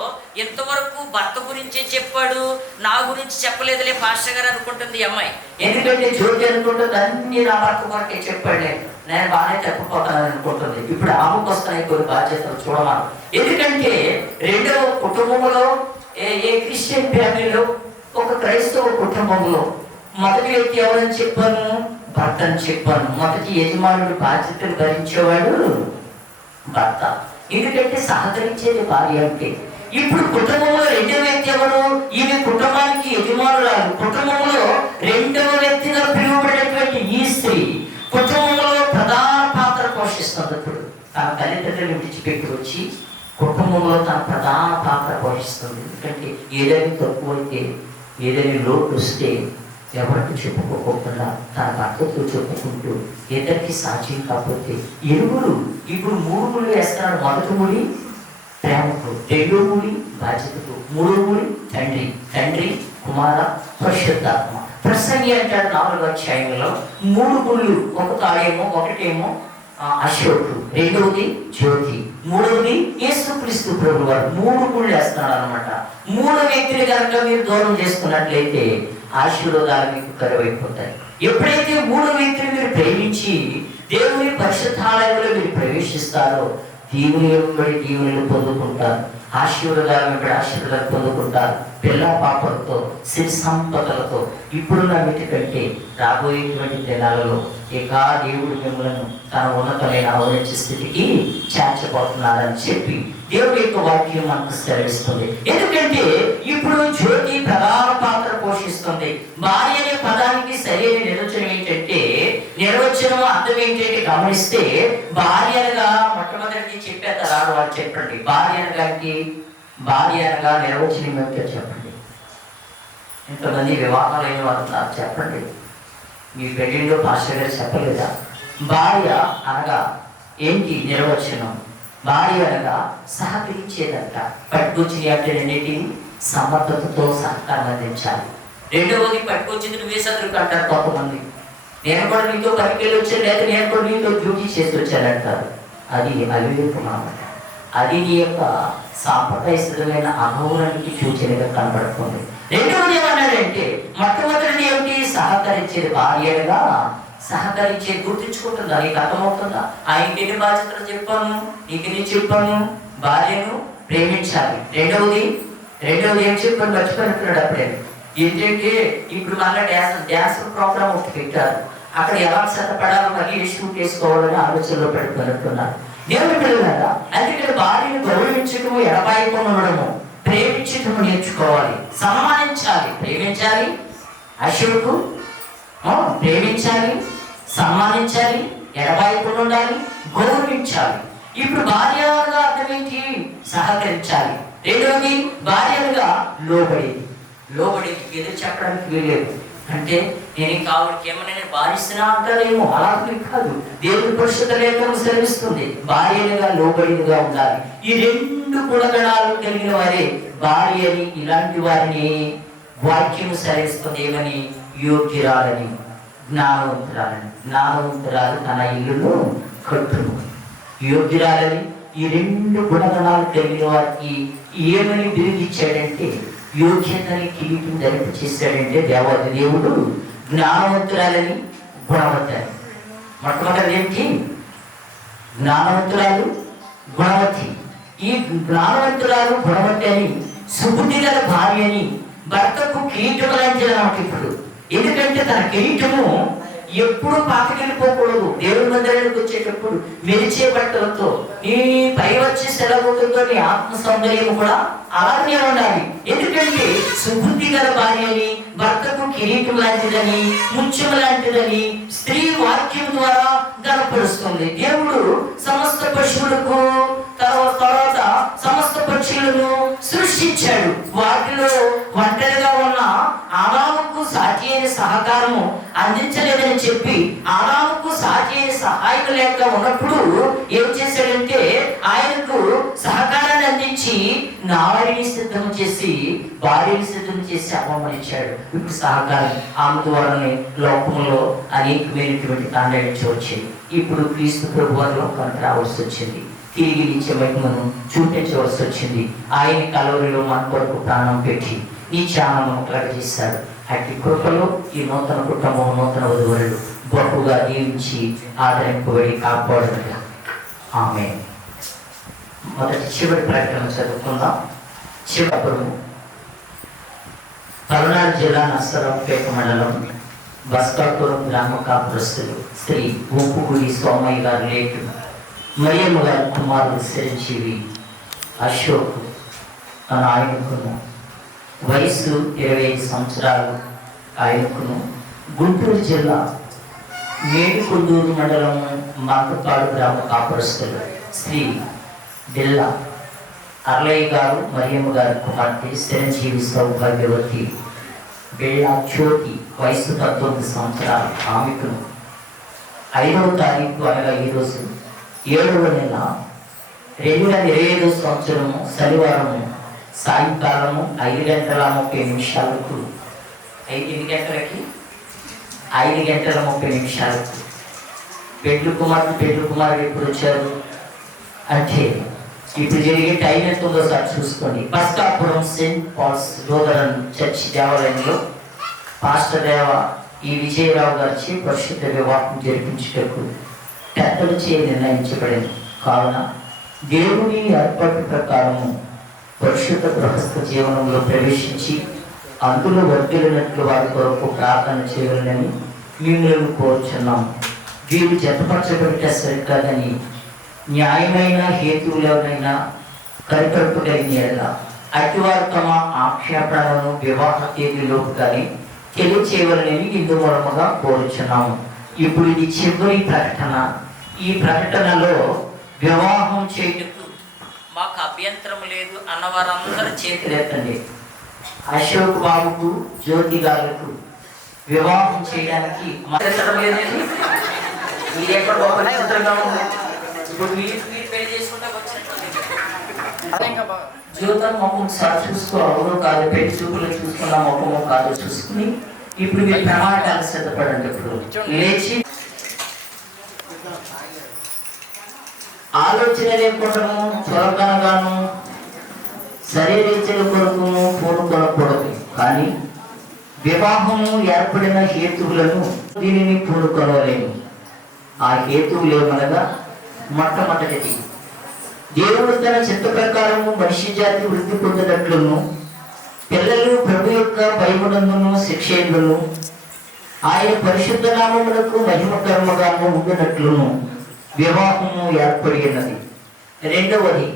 ఎంతవరకు భర్త గురించే చెప్పాడు, నా గురించి చెప్పలేదులే పాస్టర్ గారు అనుకుంటుంది ఈ అమ్మాయి. ఎందుకంటే జ్యోతి అనుకుంటుంది అన్ని నా భర్త కొరకే చెప్పాడులే, నేను బాగానే చెప్పిపోతాను అనుకుంటుంది. ఇప్పుడు ఆమెకు వస్తున్నాయి కొన్ని బాధ్యతలు చూడమను. ఎందుకంటే రెండవ కుటుంబంలో ఏ క్రిస్టియన్ ఫ్యామిలీలో, ఒక క్రైస్తవ కుటుంబంలో మొదటి వ్యక్తి ఎవరని చెప్పాను? భర్త అని చెప్పాను. మొదటి యజమానుడు బాధ్యతలు భరించేవాడు భర్త. ఎందుకంటే సహకరించేది భార్య అంటే. ఇప్పుడు కుటుంబంలో రెండవ వ్యక్తి ఎవరు? ఈమె కుటుంబానికి యజమానురాలు. కుటుంబంలో రెండవ వ్యక్తిగా పిలువబడేటువంటి ఈ స్త్రీ కుటుంబంలో ప్రధాన పాత్ర పోషిస్తుంది. ఇప్పుడు తన తల్లిదండ్రులు విడిచిపెట్టి వచ్చి కుటుంబంలో తన ప్రధాన పాత్ర పోషిస్తుంది. ఎందుకంటే ఏదైనా తక్కువైతే, ఏదైనా లోటు వస్తే ఎవరికి చెప్పుకోకుండా తన భర్తతో చెప్పుకుంటూ ఇద్దరికి సాధ్యం కాకపోతే ఇరువురు ఇప్పుడు 3 ముళ్ళు వేస్తున్నాడు. మొదటి ముడి ప్రేమకు, రెండో ముడి బాధ్యతకు, మూడో ముడి తండ్రి కుమార పరిశుద్ధాత్మ. ప్రసంగి అంటాడు 4వ అధ్యాయంలో 3 ముళ్ళు. ఒక తాడేమో, ఒకటేమో అశోకు, రెండవది జ్యోతి, మూడవది యేసుక్రీస్తు ప్రభువు వారు. 3 ముళ్ళు వేస్తున్నాడు అనమాట. 3 వ్యక్తులు కనుక మీరు దూరం చేసుకున్నట్లయితే ఆశీర్వాదాలు మీకు కరువైపోతాయి. ఎప్పుడైతే 3 వ్యక్తులు మీరు ప్రేమించి దేవుని పరిశుద్ధాలయంలో మీరు ప్రవేశిస్తారో దీవుని వెంబడి దీవులను పొందుకుంటారు, ఆశీర్వాదాలు వెంబడి ఆశీర్వాదాలు పొందుకుంటారు. పిల్ల పాపలతో, సిరి సంపదలతో, ఇప్పుడున్న వీటికంటే రాబోయేటువంటి దినాలలో ఇక దేవుడు మిమ్మలను తన ఉన్నతమైన ఔన్నత్య స్థితికి చేర్చబోతున్నారని చెప్పి దేవుడి యొక్క వాక్యం మనకు సెలవిస్తుంది. ఎందుకంటే ఇప్పుడు జ్యోతి ప్రధాన పాత్ర పోషిస్తుంది. భార్య అనే పదానికి సరైన నిర్వచనం ఏంటంటే, నిర్వచనం అర్థం ఏంటంటే గమనిస్తే, భార్య అనగా మొట్టమొదటి చెప్పేస్తారు ఆడవాళ్ళు. చెప్పండి, భార్య అనగా నిర్వచనం ఏమిటో చెప్పండి. ఇంతమంది వివాహాలైన వారు ఉన్నారు, చెప్పండి. మీ పెళ్లిలో పాస్టర్ గారు చెప్పలేదా? భార్య అనగా ఏంటి నిర్వచనం? భార్య అనగా సహకరించేదంట. పట్టుకొచ్చి అంటే రెండింటిని సమర్థతతో సహకారం అందించాలి. రెండవది పట్టుకొచ్చింది నువ్వే సదురుకు అంటారు కొంతమంది. నేను కూడా నీతో పనికి వచ్చాను, లేదా నేను కూడా నీతో డ్యూటీ చేసి వచ్చానంటారు. అది అవివేకం అన్నమాట. అది నీ యొక్క సాంప్రదాయమైన అగౌరవానికి సూచనగా కనబడుతుంది. రెండవది ఏమన్నాడంటే, మొట్టమొదటిది ఏమిటి? సహకరించేది. భార్యగా సహకరించేది. గుర్తించుకుంటుందా? నీకు అర్థమవుతుందా? ఆయనకి ఎన్ని బాధ్యతలు చెప్పాను, నీకు ఎన్ని చెప్పాను? భార్యను ప్రేమించాలి. రెండవది ఏం చెప్పాను మర్చిపోయినట్టున్నాడు అప్పుడే. ఏంటంటే ఇప్పుడు మళ్ళీ డ్యాన్స్ ప్రోగ్రామ్ ఒకటి పెట్టారు. అక్కడ ఎలా సిద్ధపడాలో మళ్ళీ షూట్ చేసుకోవాలని ఆలోచనలో పెట్టుకున్నట్టున్నారు. దేవుని పిల్లలారా, అందుకని భార్యను గౌరవించడము, ఎడబాయికొని ఉండడము, ప్రేమించటము నేర్చుకోవాలి, సన్మానించాలి. ప్రేమించాలి, అశోకు ప్రేమించాలి, సన్మానించాలి, ఎడబాయికొని ఉండాలి, గౌరవించాలి. ఇప్పుడు భార్యగా అర్థం ఏంటి? సహకరించాలి. రెండవది భార్యగా లోబడేది. ఎదురు చెప్పడానికి వీలేదు. అంటే నేను ఇంకా ఆవిడకి ఏమన్నా నేను భారిస్తున్నా అంటారేమో, అలా కాదు. దేవుని పరిశుద్ధ లేఖనం సెలవిస్తుంది భార్యలుగా లోబడిగా ఉండాలి. ఈ 2 గుణగణాలు కలిగిన వారే భార్య అని, ఇలాంటి వారిని వాక్యం సెలవిస్తుంది. ఏమని? యోగ్యురాలని, జ్ఞానవంతురాలు తన ఇల్లును కట్టును. యోగ్యురాలని, ఈ 2 గుణగణాలు కలిగిన వారికి ఏమని బిరుదిచ్చాడంటే, యోగ్యతని కిరీటం ధరింప చేశాడంటే దేవాది దేవుడు. జ్ఞానవంతురాలని, గుణవతి. మొట్టమొదటి ఏంటి? జ్ఞానవంతురాలు, గుణవతి. ఈ జ్ఞానవంతురాలు, గుణవతి అని సుబుద్ధి గల భార్య అని భర్తకు కిరీటం లాంటిది అన్నమాట ఇప్పుడు. ఎందుకంటే తన కిరీటము ఎప్పుడు పాతకెళ్ళిపోకూడదు. దేవుని మందిరానికి వచ్చేటప్పుడు మెరిచే బట్టలతో, నీ పై వచ్చే సెలవులతో నీ ఆత్మ సౌందర్యం కూడా అలాగే ఉండాలి. ఎందుకంటే సుబుద్ధి గల భార్యని, భర్తకు కిరీటం లాంటిదని, ముత్యం లాంటిదని స్త్రీ వాక్యం ద్వారా గనపరుస్తుంది. దేవుడు సమస్త పశువులకు, తర్వాత సమస్త పక్షి ఒంటరిగా ఉన్న ఆదాముకు సాటి అయిన సహకారము అందించలేదని చెప్పి ఆదాముకు సాటి అయిన సహాయం లేక ఉన్నప్పుడు ఏం చేశాడంటే ఆయనకు సహకారాన్ని అందించి నారిని సిద్ధం చేసి భార్యని సిద్ధం చేసి అవమానించాడు. ఇప్పుడు సహకారం ఆమె ద్వారానే లోకంలో అనేకమైనటువంటి తాండవించి వచ్చింది. ఇప్పుడు క్రీస్తు ప్రభువులో కనుక రావాల్సి వచ్చింది. తిరిగి నిత్య మహిమను చూపించవలసి వచ్చింది. ఆయన కలవరిలో మన కొరకు ప్రాణం పెట్టి ఈ ఛానలను ప్రకటిస్తాడు. అట్టి కృపలో ఈ నూతన కుటుంబం నూతన వధువులు గొప్పగా దీవించి ఆదరింపబడి కాపాడుగా. ఆమె మొదటి చివరి ప్రకటన చదువుకుందాం. చివరి పల్నాడు జిల్లా నర్సరావుపేట మండలం బస్కాపురం గ్రామ కాపురస్తులు శ్రీ ఊపుగుడి సోమయ్య గారు లేటు మరియమ్మ గారి కుమారుడు చిరంజీవి అశోక్ అని ఆయనకును వయసు 25 సంవత్సరాలు ఆయనకును గుంటూరు జిల్లా మేడికొండూరు మండలం మంకపాడు గ్రామ కాపురస్తులు శ్రీ బిల్లా అర్లయ్య గారు మరియమ్మ గారి కుమార్తె చిరంజీవి సౌభాగ్యవతి బిళ్ళా జ్యోతి వయసు 19 సంవత్సరాలు ఆమెకును 5వ తారీఖు అనగా ఈరోజు 7వ నెల 2025 సంవత్సరము శనివారము సాయంకాలము 5:30 5 గంటల 30 నిమిషాలకు పెళ్లి కుమారుడు ఎప్పుడు వచ్చారు అంటే ఇప్పుడు జరిగే టైం ఎంత ఉందో సార్ చూసుకోండి. బస్కాపురం సెయింట్ పాల్స్ లూథరన్ చర్చ్ దేవాలయంలో పాస్టర్ దేవ ఈ విజయరావు గారి పరిశుద్ధ వివాహం జరిపించుటకు పెద్దలు నిర్ణయించబడింది. కావున దేవుని ఏర్పాటు ప్రకారము పరిశుద్ధ గృహస్థ జీవనంలో ప్రవేశించి అందులో వర్తిల్లినట్లు వారి కొరకు ప్రార్థన చేయాలని మిమ్మల్ని కోరుచున్నాము. వీరు జతపరచబడితే సరికాదని న్యాయమైన హేతువులైనా కరికడుపుగలిగిన అటువారు తమ ఆక్షేపణలను వివాహ తేదీలోపు కానీ తెలియచేయవలని ఇందు మూలముగా కోరుచున్నాము. ఇప్పుడు ఇది చివరి ప్రకటన. ఈ ప్రకటనలో వివాహం చేయటకు మాకు అభ్యంతరం లేదు అన్నవారందరూ చేతులెత్తండి. అశోక్ బాబుకు జ్యోతి గారులకు వివాహం చేయడానికి లేదండి. ఇది ఎక్కడ చిత్రంగా ఉంది. ఇప్పుడు మీరు పెళ్లి చేసుకుంటా జ్యోతం మొక్కం సార్ చూసుకో అవును కాదు పెళ్లి చూపులు చూసుకున్న మొక్కము కాదు చూసుకుని ఇప్పుడు మీరు ప్రమాణాలు సిద్ధపడండి. ఇప్పుడు లేచి ఆలోచన లేకుండాను త్వరగాను శరీరీచల కొరకును పూనుకొనకూడదు. కానీ వివాహము ఏర్పడిన హేతువులను దీనిని పూనుకొనలేము. ఆ హేతువులు ఏమనగా మొట్టమొదటిది దేవుడు తన చిత్త ప్రకారము మనిషి జాతి వృద్ధి పొందినట్లును పిల్లలు ప్రభు యొక్క భయమునందును శిక్షేందును ఆయన పరిశుద్ధ నామమునకు మహిమకరముగాను ఉండినట్లును వివాహము ఏర్పడి ఉన్నది. రెండవది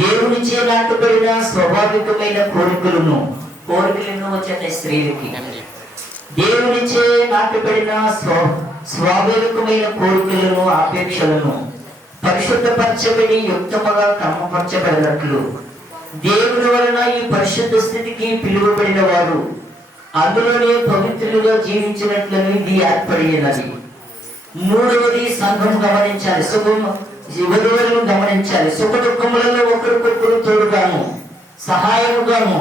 దేవునిచే నాటబడిన స్వాభావికమైన కోరికలు ఎన్నో వచ్చాయి స్త్రీలకి. దేవునిచే నాటబడిన స్వాభావికమైన కోరికలను ఆపేక్షలను పరిశుద్ధపరచబడి యుక్తముగా క్రమపరచబడినట్లు దేవుని వలన ఈ పరిశుద్ధ స్థితికి పిలువబడిన వారు అందులోనే పవిత్రులుగా జీవించినట్లని ఇది ఏర్పడినది. మూడవది సంఘం గమనించాలి, వధువులను గమనించాలి. సుఖ దుఃఖములలో ఒకరికొకరు తోడుగాను సహాయముగాను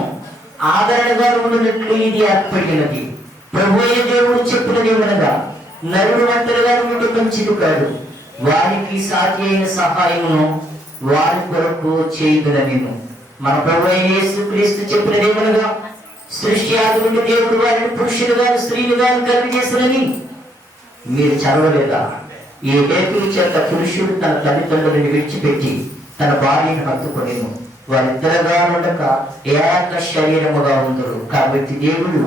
ఆదరణగాను ఉన్నట్లు ఇది ఏర్పడినది. ప్రభు అయిన దేవుడు చెప్పినది ఏమనగా నరుడు ఒంటరిగా ఉండటం మంచిది కాదు, వారికి సాటి అయిన సహాయమును వారి కొరకు చేయుదునని మన ప్రభు అయిన యేసుక్రీస్తు చెప్పినది ఏమనగా సృష్టి ఆది నుండి దేవుడు వారిని పురుషులుగాను స్త్రీలుగాను కలిగి చేసినని మీరు చదవలేదా? ఈ హేతుల చేత పురుషుడు తన తల్లిదండ్రులను విడిచిపెట్టి తన భార్యను హత్తుకొనేను, వారిద్దరుగా ఉండక ఏక శరీరముగా ఉందరు. కాబట్టి దేవుడు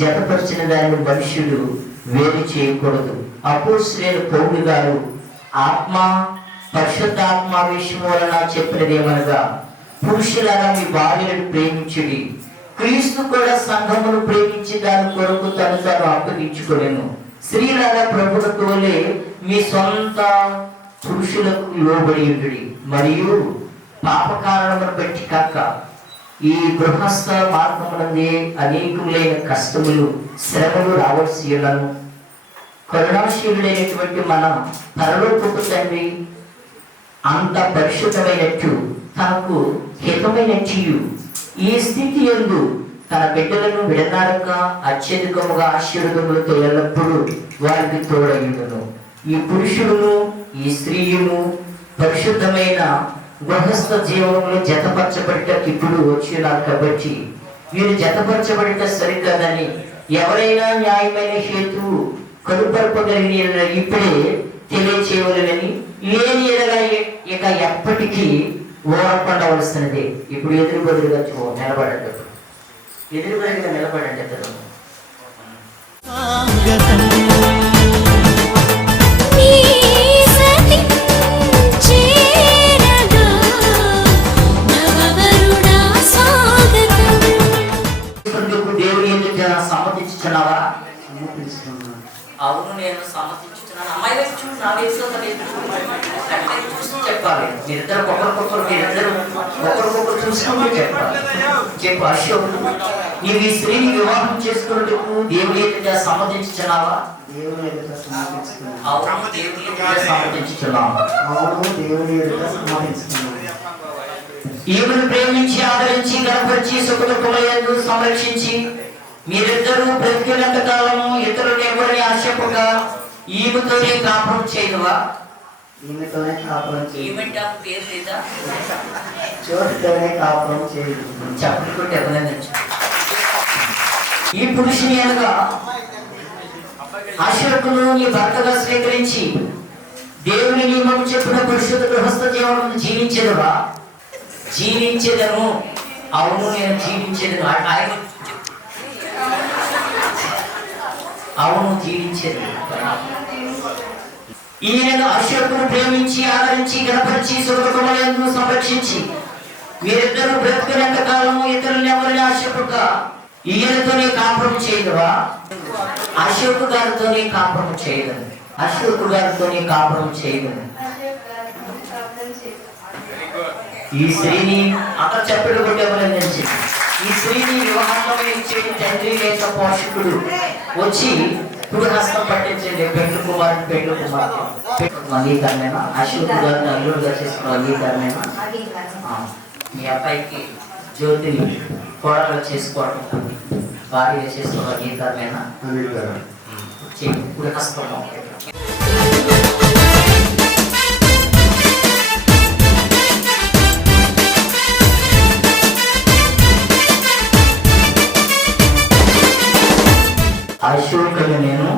జతపరిచిన దానిని మనుష్యుడు వేరు చేయకూడదు. అపోస్తలుడైన పౌలు గారు ఆత్మ పరిశుద్ధాత్మావేశం వలన చెప్పినది ఏమనగా పురుషులారా మీ భార్యలను ప్రేమించుడి, క్రీస్తు కూడా సంఘమును ప్రేమించి దాని కొరకు తను అప్పగించుకోలేను. స్త్రీలారా ప్రభువుకు వలె మీ సొంత పురుషులకు లోబడి ఉండుడి, మరియు పాప కారణమును బట్టి కాక ఈ గృహస్థ మార్గమునందే అనేకములైన కష్టములు శ్రమలు రావాల్సి ఉన్నను. కరుణాశీలుడైనటువంటి మన పరలోకపు తండ్రి అంత పరిశుద్ధమైనట్టు తనకు హితమైనట్టు ఈ స్థితి యందు తన బిడ్డలను విడనాడక అత్యధికముగా ఆశీర్వాదములతో ఎల్లప్పుడూ వారికి తోడయ్యును. ఈ పురుషుడును ఈ స్త్రీయును పరిశుద్ధమైన గృహస్థ జీవనంలో జతపరచబడటకు ఇప్పుడు వచ్చినారు కాబట్టి వీరు జతపరచబడట సరికాదని ఎవరైనా న్యాయమైన హేతువు కనుపరపగలిగిన ఇప్పుడే తెలియచేయవలనని, లేని ఎడలా ఇక ఎప్పటికీ ఓరపడవలసినదే. ఇప్పుడు ఎదురు బదులుగా నిలబడండి, ఎదురు బదులుగా నిలబడండి. స్వాగతం నీ సతి చేరగా నవవరుడా స్వాగతం. దేవుని ఎందుకు సమ్మతించుచున్నావా? అవును, నేను సమ్మతించుతున్నాను. అమ్మాయి వైపు చూడు, నా వైపు చూస్తూ చెప్పాలి. మీరిద్దరు ఒకరికొకరు చూసుకుంటూ చెప్పాలి. చెప్పు అశోక్, నీవు ఈ స్త్రీని వివాహం చేసుకున్నట్టుకు దేవుని ఎదుట సమ్మతించుచున్నావా? అవును, దేవుని ఎదుట సమ్మతించుచున్నావా? ఈమెను ప్రేమించి ఆదరించి గణపరిచి సుఖదుఖములందు సంరక్షించి మీరిద్దరూ బ్రతికినంత కాలము ఇతరులను ఎవరిని ఆశపక ఈమెతోనే కాపురం చేయనువా? ఈమెతోనే కాపురం ఈమెంటే ఆ పేరు లేదా? చోటుతోనే కాపురం చేయదు. చెప్పకుంటే అభినందించు. ఈ పురుషుని అనగా అశోకును నీ భర్తగా స్వీకరించి దేవుని నియమం చెప్పిన పరిశుద్ధ గృహస్థ జీవనం జీవించేదవా? జీవించేదను. అవును, నేను జీవించేదను. ఆయన అవును, జీవించేది. ఈయనను అశోకును ప్రేమించి ఆదరించి గణపరిచి సుఖదుఖములందు సంరక్షించి మీరిద్దరూ బ్రతికినంత కాలము ఇతరులను ఎవరిని ఆశపక ఈయనతోనే కాపురం చేయదువా? అశోక్ గారితోనే కాపురం చేయదు. అశోక్ గారితోనే కాపురం చేయదు. ఈ స్త్రీని అక్కడ చెప్పడు కొట్టి అభినందించి ఈ స్త్రీని వివాహంలో ఇచ్చే తండ్రి లేక పోషకుడు వచ్చి కుడి హస్తం పట్టించండి. పెండ్లు కుమార్తె అంగీకారమేనా? అశోక్ గారిని అల్లుడుగా చేసుకున్న అంగీకారమేనా? మీ అబ్బాయికి జ్యోతిని కోడలుగా చేసుకోవడం భార్య చేసుకోవడం అంగీకారమేనా? కుడి హస్తం అశోకను నేను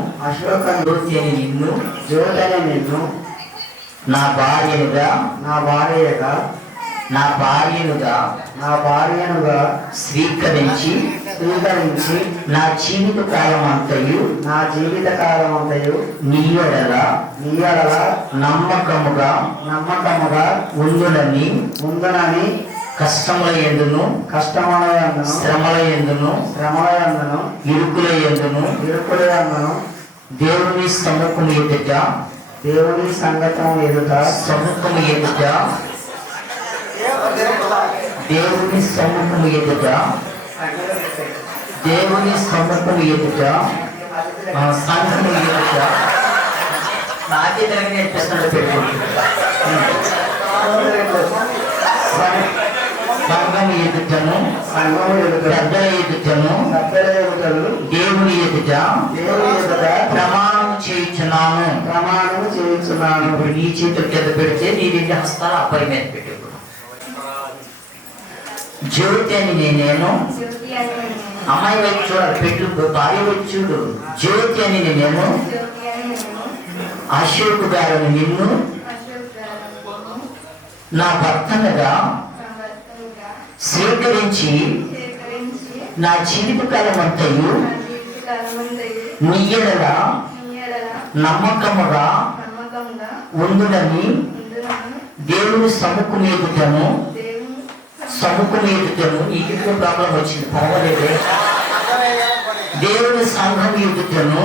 జ్యోతి అని నిన్ను నా భార్యనుగా స్వీకరించి నా జీవిత కాలం అంతయు నీ యెడల నమ్మకముగా ఉండునని కష్టముల యందును శ్రమల యందును ఇరుకుల యందును దేవుని సముఖము ఎదుట సంఘము ఎదుట నాకే తెలియని నేర్పిస్తున్నాడు. పెట్టుకోండి. సంఘము ఎదుటను పెద్దల ఎదుటను దేవుని ఎదుట ప్రమాణం చేయించున్నాను. ఇప్పుడు నీ చేతులు కింద పెడితే నీ రెండు హస్తాలు అబ్బాయి మీద పెట్టు. జ్యోతి అని నేను అమ్మాయి వైపు చూడాలి, పెట్టు. భార్య వైపు చూడు. జ్యోతి అని నేను అశోక్ గారిని నిన్ను నా భర్తనుగా స్వీకరించి నా జీవితకాలం అంతయు నీ యెడల నమ్మకముగా ఉండునని దేవుని సముఖము ఎదుటను ఈ ఇంట్లో ప్రాబ్లం వచ్చింది, పర్వాలేదే. దేవుని సంఘం ఎదుటను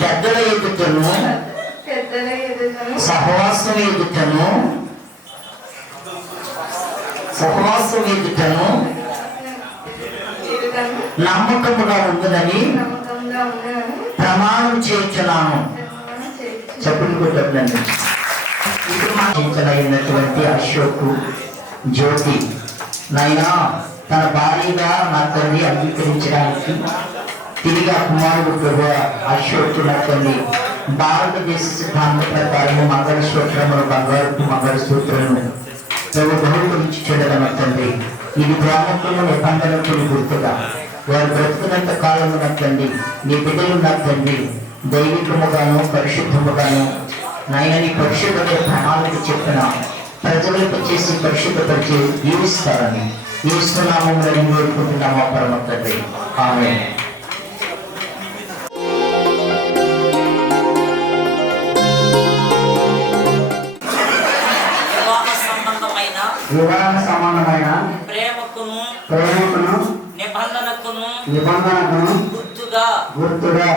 పెద్దల ఎదుటను సహవాసం ఎదుటను సహవాసం ఎదుటను నమ్మకముగా ఉందని నమ్మకంగా ఉన్నాను. ప్రమాణం చేయించున్నాను. చెప్పులు కొట్టండి. ఇప్పుడు మాట్లాడినటువంటి అశోక్ జ్యోతి నైనా తన భార్యగా నా తల్లి అంగీకరించడానికి తిరిగి ఆ కుమారుడు ప్రభు అశోక్ నా తల్లి భారతదేశ సిద్ధాంత ప్రకారం మంగళసూత్రములు బంగారు మంగళసూత్రము ప్రభు బహుకరించి చూడగల తండ్రి. ఇది గ్రామంలో నిబంధనకు గుర్తుగా వారు బ్రతుకున్నంత కాలము నా తండ్రి నీ బిడ్డలు నా తండ్రి దైవికముగాను పరిశుద్ధముగాను నాయన నీ పరిశుద్ధమైన ప్రణాళిక చెప్పిన ప్రజలకు చేసి పరిశుద్ధపరిచి జీవిస్తారని జీవిస్తున్నామని వేడుకుంటున్నామా పరమ తండ్రి. ఆమేన్. వివాహ సంబంధమైన ప్రేమకును నిబంధనకును గుర్తుగా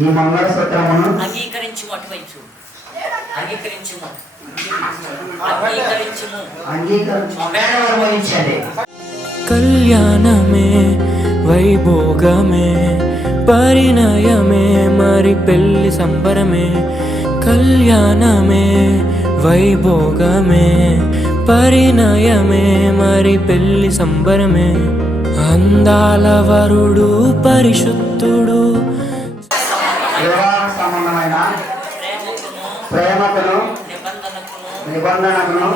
ఈ మంగళసూత్రమును అంగీకరించుము. మేడవరం వహించండి. కళ్యాణమే వైభోగమే పరిణయమే మరి పెళ్లి సంబరమే. కళ్యాణమే వైభోగమే పరిణయమే మరి పెళ్లి సంబరమే. అందాల వరుడు పరిశుద్ధుడు. వివాహ సంబంధమైన ప్రేమకును నిబంధనకును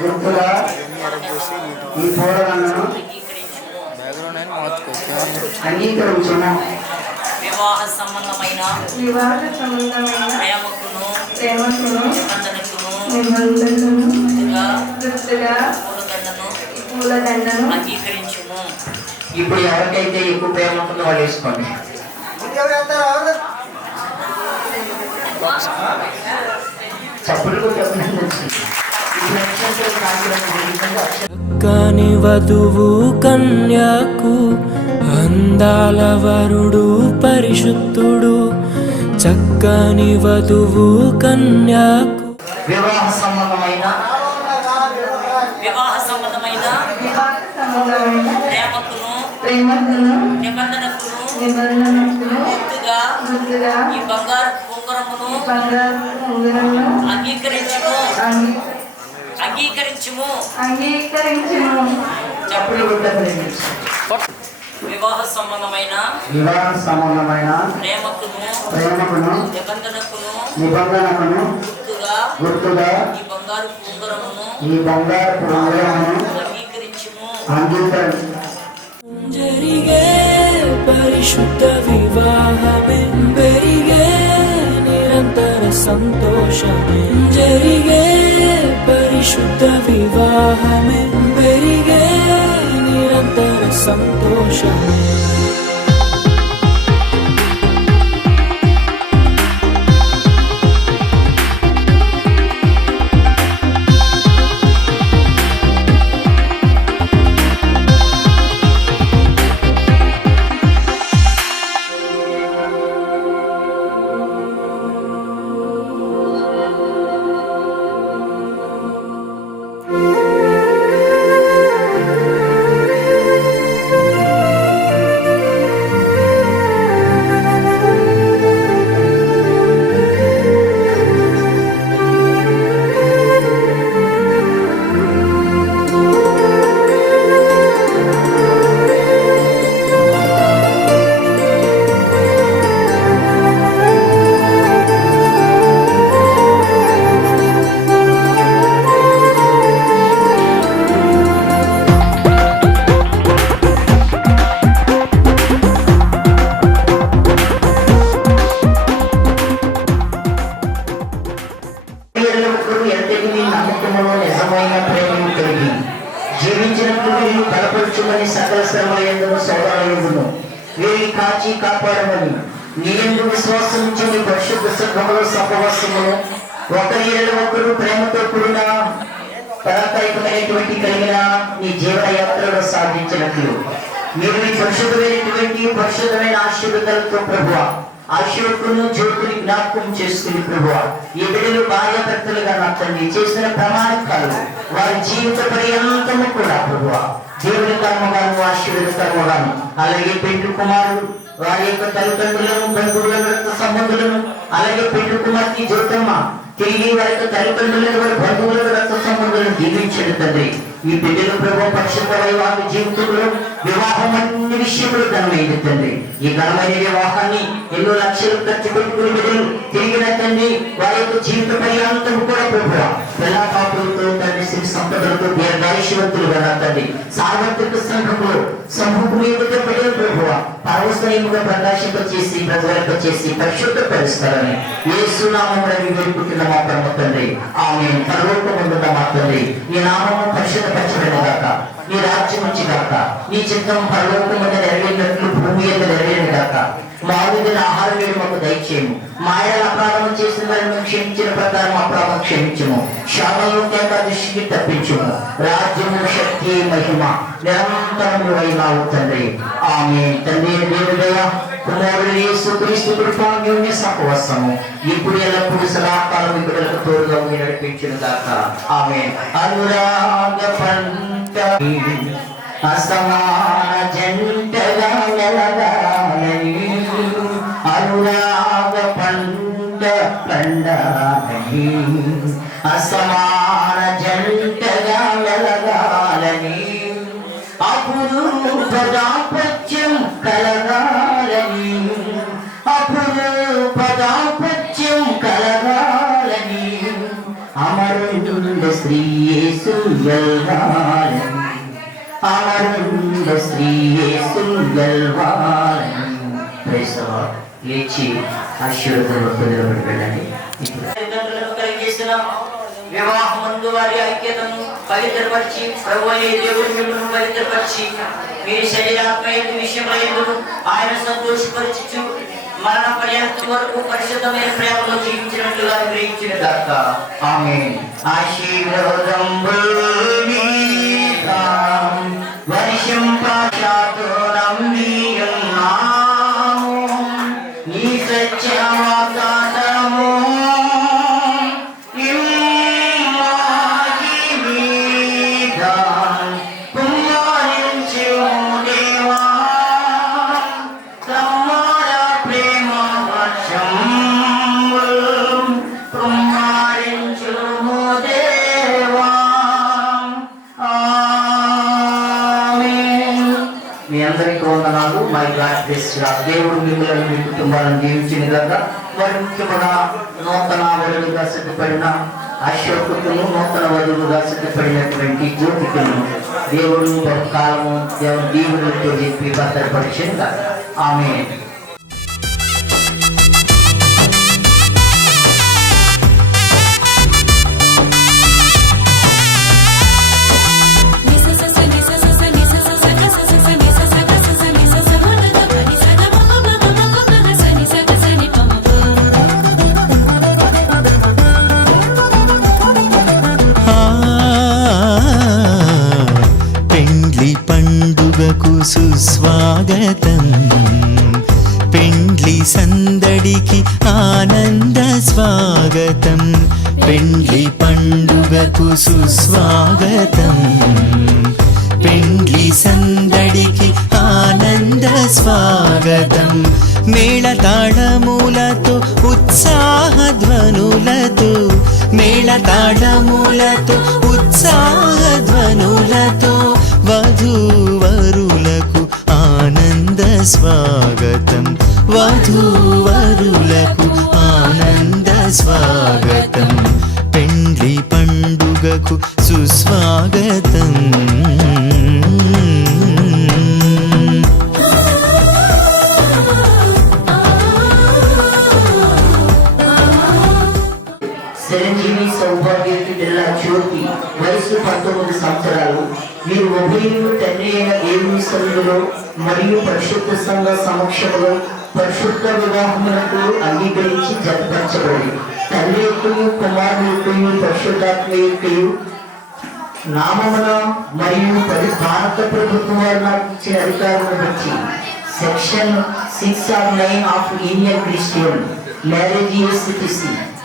గుర్తుగా ఈ పూలదండను అంగీకరించుము. వివాహ సంబంధమైన ప్రేమకును నిబంధనకును గుర్తుగా పూలదండను అంగీకరించుము. ఇప్పుడు ఎవరికైతే ఎక్కువ ప్రేమ ఉంటుందో వాళ్ళు వేసుకోండి. చక్కని వధువు కన్యకు అందాల వరుడు పరిశుద్ధుడు. చక్కని వధువు కన్యకు. వివాహ సంబంధమైన ప్రేమకును నిబంధనకును గుర్తుగా ఈ బంగారు ఉంగరమును అంగీకరించుము. చెప్పులు కొట్టండి. వివాహ సంబంధమైన ప్రేమకును నిబంధనకును గుర్తుగా ఈ బంగారు ఉంగరమును అంగీకరించు. జరిగే పరిశుద్ధ వివాహమే పెరిగే నిరంతర సంతోషమే. జరిగే పరిశుద్ధ వివాహమే పెరిగే నిరంతర సంతోషమే. బలపరుచుమని సకల శ్రమయందును సౌదాలయందును వీరి కాచి కాపాడమని నీ యందు విశ్వాసం నుంచి నీ పరిశుద్ధ సంఘములో సహవాసమును ఒకరి ఒకరు ప్రేమతో కూడిన పరాకాయకమైనటువంటి కలిగిన నీ జీవన యాత్రలో సాధించినట్లు మీరు నీ పరిశుద్ధమైనటువంటి పరిశుద్ధమైన ఆశీర్వాదాలతో ప్రభువా అశోకును జ్యోతిని జ్ఞాపకం చేసుకుని ప్రభువా ఈ బిడ్డలు భార్యాభర్తలుగా నా తండ్రి చేసిన ప్రమాణకాలు వారి జీవిత పర్యంతము కూడా ప్రభువా దేవుని కర్మగాను ఆశీర్వదకర్మగాను అలాగే పెండ్లి కుమారుడు వారి యొక్క తల్లిదండ్రులను బంధువులను రక్త సంబంధులను అలాగే పెండ్లి కుమార్తె జ్యోతమ్మ తిరిగి వారి యొక్క తల్లిదండ్రులను వారి బంధువులకు రక్త సంబంధులను దీవించండి తండ్రి. ఈ బిడ్డలు ప్రభు పరిశుద్ధ వైవాహిక జీవితంలో వివాహం అన్ని విషయంలో ఘనమైంది తండ్రి. ఈ ఘనమైన వివాహాన్ని ఎన్నో లక్షలు ఖర్చు పెట్టుకుని బిడ్డలు తిరిగిన తండ్రి వారి యొక్క జీవిత పర్యాంతం కూడా ప్రభు పిల్ల పాపులతో తండ్రి శ్రీ సంపదలతో దీర్ఘాయుష్యవంతులుగా నా తండ్రి సార్వత్రిక సంఘంలో సమూహం ఏదైతే బిడ్డలు ప్రభు పరవశనీయంగా ప్రకాశింపచేసి ప్రజ్వలింపచేసి పరిశుద్ధపరుస్తారని యేసు నామమున వేడుకుంటున్న మా పరమ తండ్రి ఆమేన్. పరలోకమందున్న మా తండ్రి నీ నామము పరిశుద్ధపరచబడిన గాక, నీ రాజ్యం వచ్చి గాక, నీ చిత్తం పరలోకమందు నెరవేరినట్లు భూమి మీద నెరవేరిన గాక. మా విధిన ఆహారం వేడి మాకు దయచేయము, మా ఆయన అపరాధం చేసిన వారిని మేము క్షమించిన ప్రకారం అపరాధం క్షమించము, శాపంలో దృష్టికి తప్పించము. రాజ్యము శక్తి మహిమ నిరంతరము అయినావు తండ్రి ఆమేన్. తండ్రి దేవుడయ కుమారుడు యేసుక్రీస్తు కృపాన్యోన్య సహవాసము ఇప్పుడు ఎల్లప్పుడు సదాకాలం బిడ్డలకు తోడుగా ఉండి నడిపించును గాక ఆమేన్. అనురాగ పంట అసమాన జంటగా మెలగాలని అనురాగ పంట పండాలని అసమాన జంటగా మెలగాలని అపురూప దాంపత్యం కలగాలని అపురూప దాంపత్యం కలగాలని అమరుండ శ్రీ యేసు గెలవాలని అమరుండ శ్రీ యేసు గెలవాలని. Praise the lord. లేచి ఆశీర్వాదంతో నిలబడి వెళ్ళండి. తల్లిదండ్రులను కలిగేసిన వివాహమందు వారి ఐక్యతను పవిత్రపరిచి ప్రభువైన దేవుని మిమ్మల్ని పవిత్రపరిచి మీరు శరీరాత్మక విషయములందు ఆయన సంతోషపరచుచు మరణ పర్యంతం వరకు పరిశుద్ధమైన ప్రేమలో జీవించినట్లుగా గ్రహించిన గాక ఆమేన్. ఆశీర్వాదంబులు వర్షం పాశాతో నమ్మియున్నాము నీ సత్య వాగ్దానము మీ అందరికీ వందనాలు. My God bless you. దేవుడు మిమ్మల్ని మీ కుటుంబాలను దీవించిన గాక. మరి ముఖ్యమైన నూతన వధువులుగా సిద్ధపడిన అశోకును నూతన వధువులుగా సిద్ధపడినటువంటి జ్యోతికులను దేవుడు బహుకాలము దేవుని దీవులతో చెప్పి భద్రపరిచిన గాక ఆమేన్. సుస్వాగతం పెండ్లి సందడికి ఆనంద స్వాగతం పెండ్లి పండుగకు సుస్వాగతం పెండ్లి సందడికి ఆనంద స్వాగతం మేళతాళములతో ఉత్సాహధ్వనులతో మేళతాళములతో ఉత్సాహధ్వనులతో వధూవరులకు ఆనంద స్వాగతం వధూవరులకు ఆనంద స్వాగతం పెండ్లి పండుగకు సుస్వాగతం. చిరంజీవి సౌభాగ్యకి జిల్లా జ్యోతి వయసు 19 సంవత్సరాలు. మీరు ఉభయులు తండ్రి అయిన దేవుని సన్నిధిలో మరియు పరిశుద్ధ సంఘ సమక్షంలో పరిశుద్ధ వివాహములకు అంగీకరించి జతపరచబడి తండ్రి యొక్కయు కుమారుని యొక్కయు పరిశుద్ధాత్మ యొక్కయు నామమున మరియు భారత ప్రభుత్వం వారు నాకు ఇచ్చిన అధికారులను బట్టి Section 6 or 9 of Indian Christian Marriage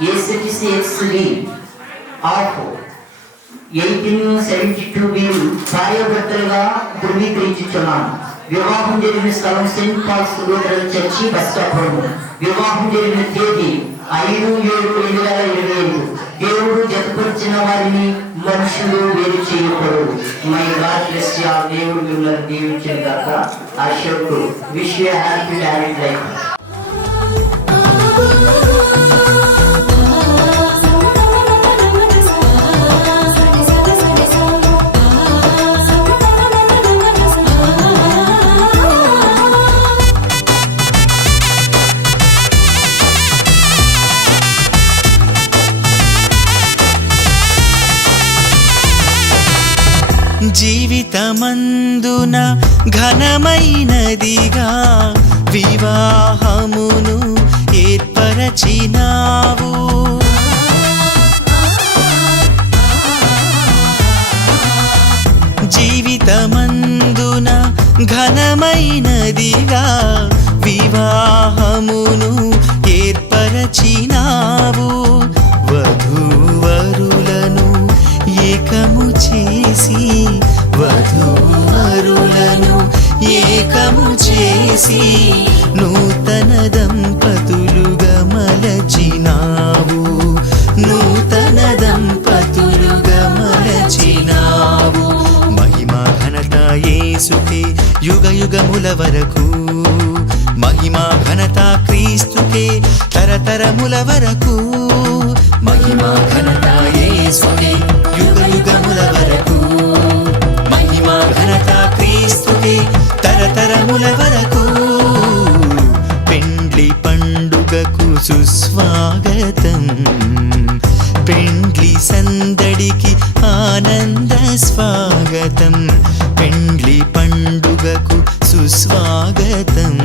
ACTC XV of 1872 bill భార్యాభర్తలుగా ధృవీకరించుచున్నాను. వివాహం జరిగిన స్థలం saint Paul's Lutheran church Bastapuram. వివాహం జరిగిన తేదీ 5/7/2025. దేవుడు జతపరిచిన వారిని మనుషులు వేరు చేయకూడదు. May God bless you all. దేవుడు మిమ్మల్ని దీవించిన గాక. Ashok wish you happy married life. జీవితమందున ఘనమైనదిగా వివాహమును ఏర్పరచినావు. జీవితమందున ఘనమైనదిగా వివాహమును ఏర్పరచినావు. వధూవరులను ఏకము చేసి వధూవరులను ఏకము చేసి నూతన దంపతులుగా మలచినావు. నూతన దంపతులుగా మలచినావు. మహిమా ఘనత యేసుకే యుగ యుగముల వరకు. మహిమా ఘనత క్రీస్తుకే తరతరముల వరకు. మహిమా ఘనత యేసుకే యుగ యుగముల వరకు. మహిమా ఘనత క్రీస్తుకే తరతరముల వరకు. పెండ్లి పండుగకు సుస్వాగతం. పెండ్లి సందడికి ఆనంద స్వాగతం. పెండ్లి పండుగకు సుస్వాగతం.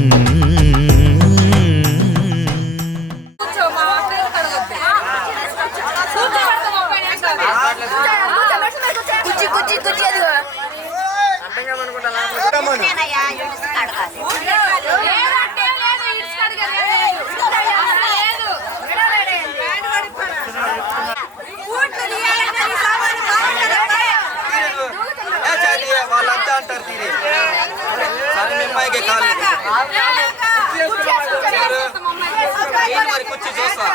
వాళ్ళంతా అంటారు తీరే సరే మిమ్మాయికే కాదు మరి కూర్చో చూస్తా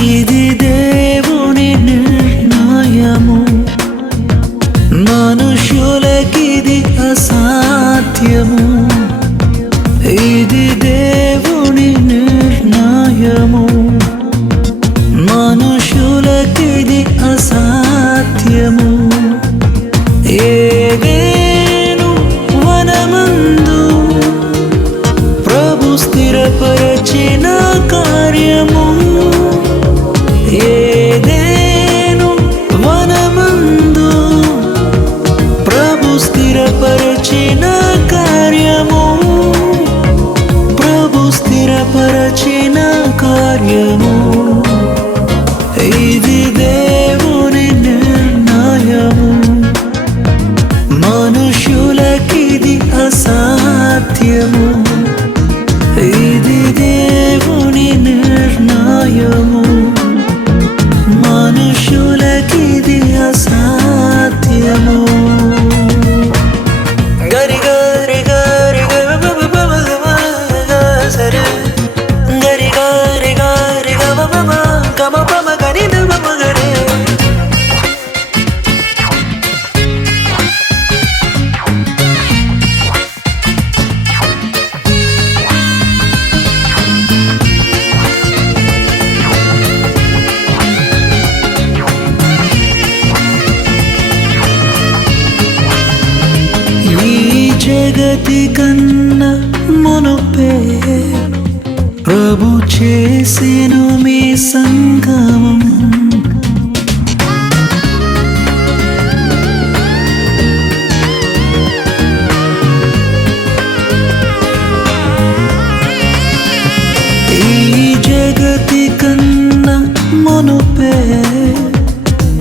ఇది దేవుని నిర్ణయము, మనుషులకిది అసాధ్యము. ఇది దేవుని నిర్ణయము, మనుషులకిది అసాధ్యము. ఏదేను వనమందు ప్రభు స్థిరపరచిన కార్యము, ఏదేను వనమందు ప్రభు స్థిరపరచిన కార్యము, ప్రభు స్థిరపరచిన కార్యము. ఇది దేవుని నిర్ణయము, మనుషులకిది అసాధ్యము. ఇది దేవుని నిర్ణయము, మనుషులకిది అసాధ్యము. గరి గరి గరి సరే గరి గరి గరి గమ పమ గరి గరే. జగతి కన్నా మునుపే ప్రభు చేసెను మీ సంగమం. ఈ జగతి కన్నా మునుపే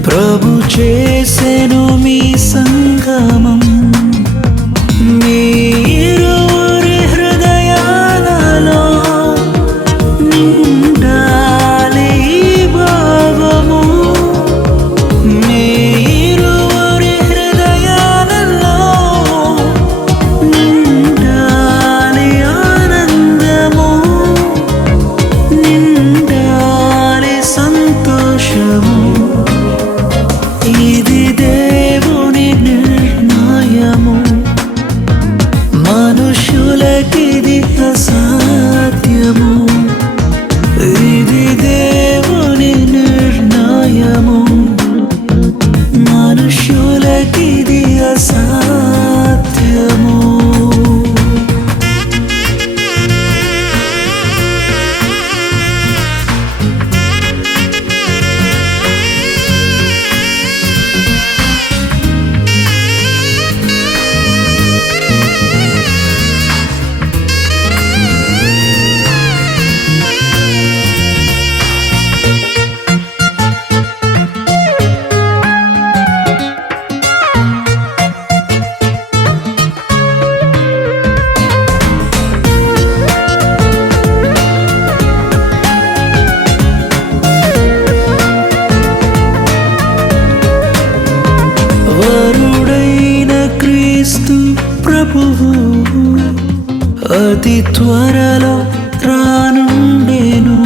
ప్రభు చేసెను మీ సంగమం. మీరురి హృదయాలలో నిండాలి భావము, మీరురి హృదయాలలో నిండాలి ఆనందము, నిండాలి సంతోషము. ఇది దేవుని నిర్ణయము, మనుషులకిది అసాధ్యము. ఇది దేవుని నిర్ణయము, మనుషులకిది అసాధ్యము. వరుడైన క్రీస్తు ప్రభువు అతి త్వరలో రానుండెను.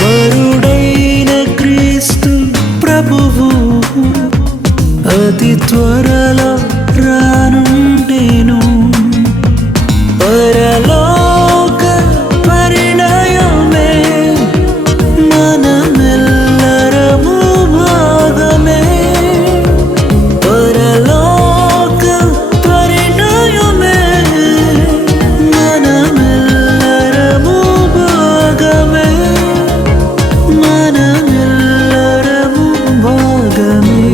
వరుడైన క్రీస్తు ప్రభువు అతి త్వరలో రానుండెను. పరలోక పరిణయమే మనమెల్లరము భాగమే. పరలోక పరిణయమే మనమెల్లరము భాగమే, మనమెల్లరము భాగమే.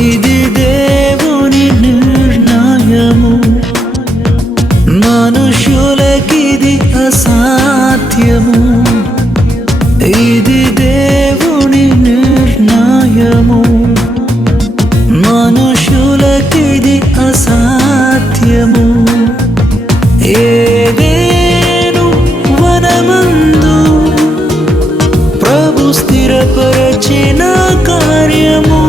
ఇది దేవుని నిర్ణయము, మనుషులకిది అసాధ్యము. ఇది దేవుని నిర్ణయము, మనుషులకిది అసాధ్యము. ఏదేను వనమందు ప్రభు స్థిరపరచిన కార్యము,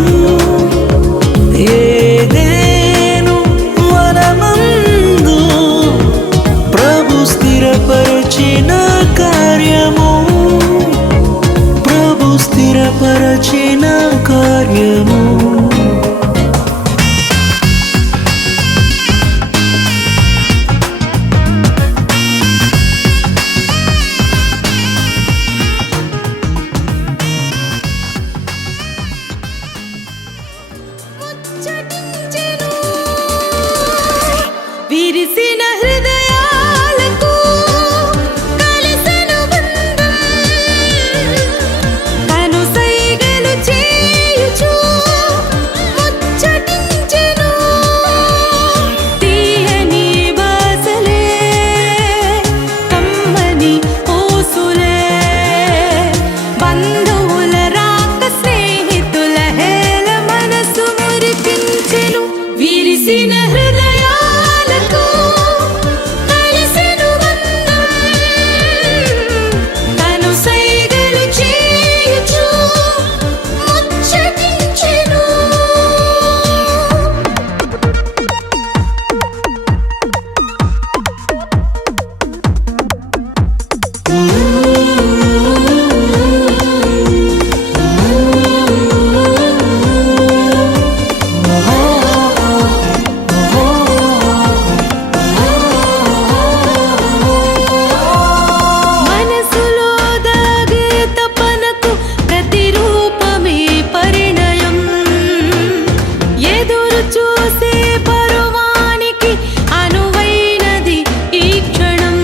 ముచ్చటించెను. విరిసిన హృదయాలకు కలిసెను బంధం. కనుసైగలు చేయుచు ముచ్చటించెను. తీయని బాసలే కమ్మని ఊసులే బంధువుల రాక స్నేహితుల హేళ మనసు మురిపించెను. విరిసిన హృదయాలకు కలిసెను బంధం. కనుసైగలు చేయుచు ముచ్చటించెను. మనసులో దాగే తపనకు ప్రతిరూపమే పరిణయం. ఎదురు చూసే పరువానికి అనువైనది ఈ క్షణం.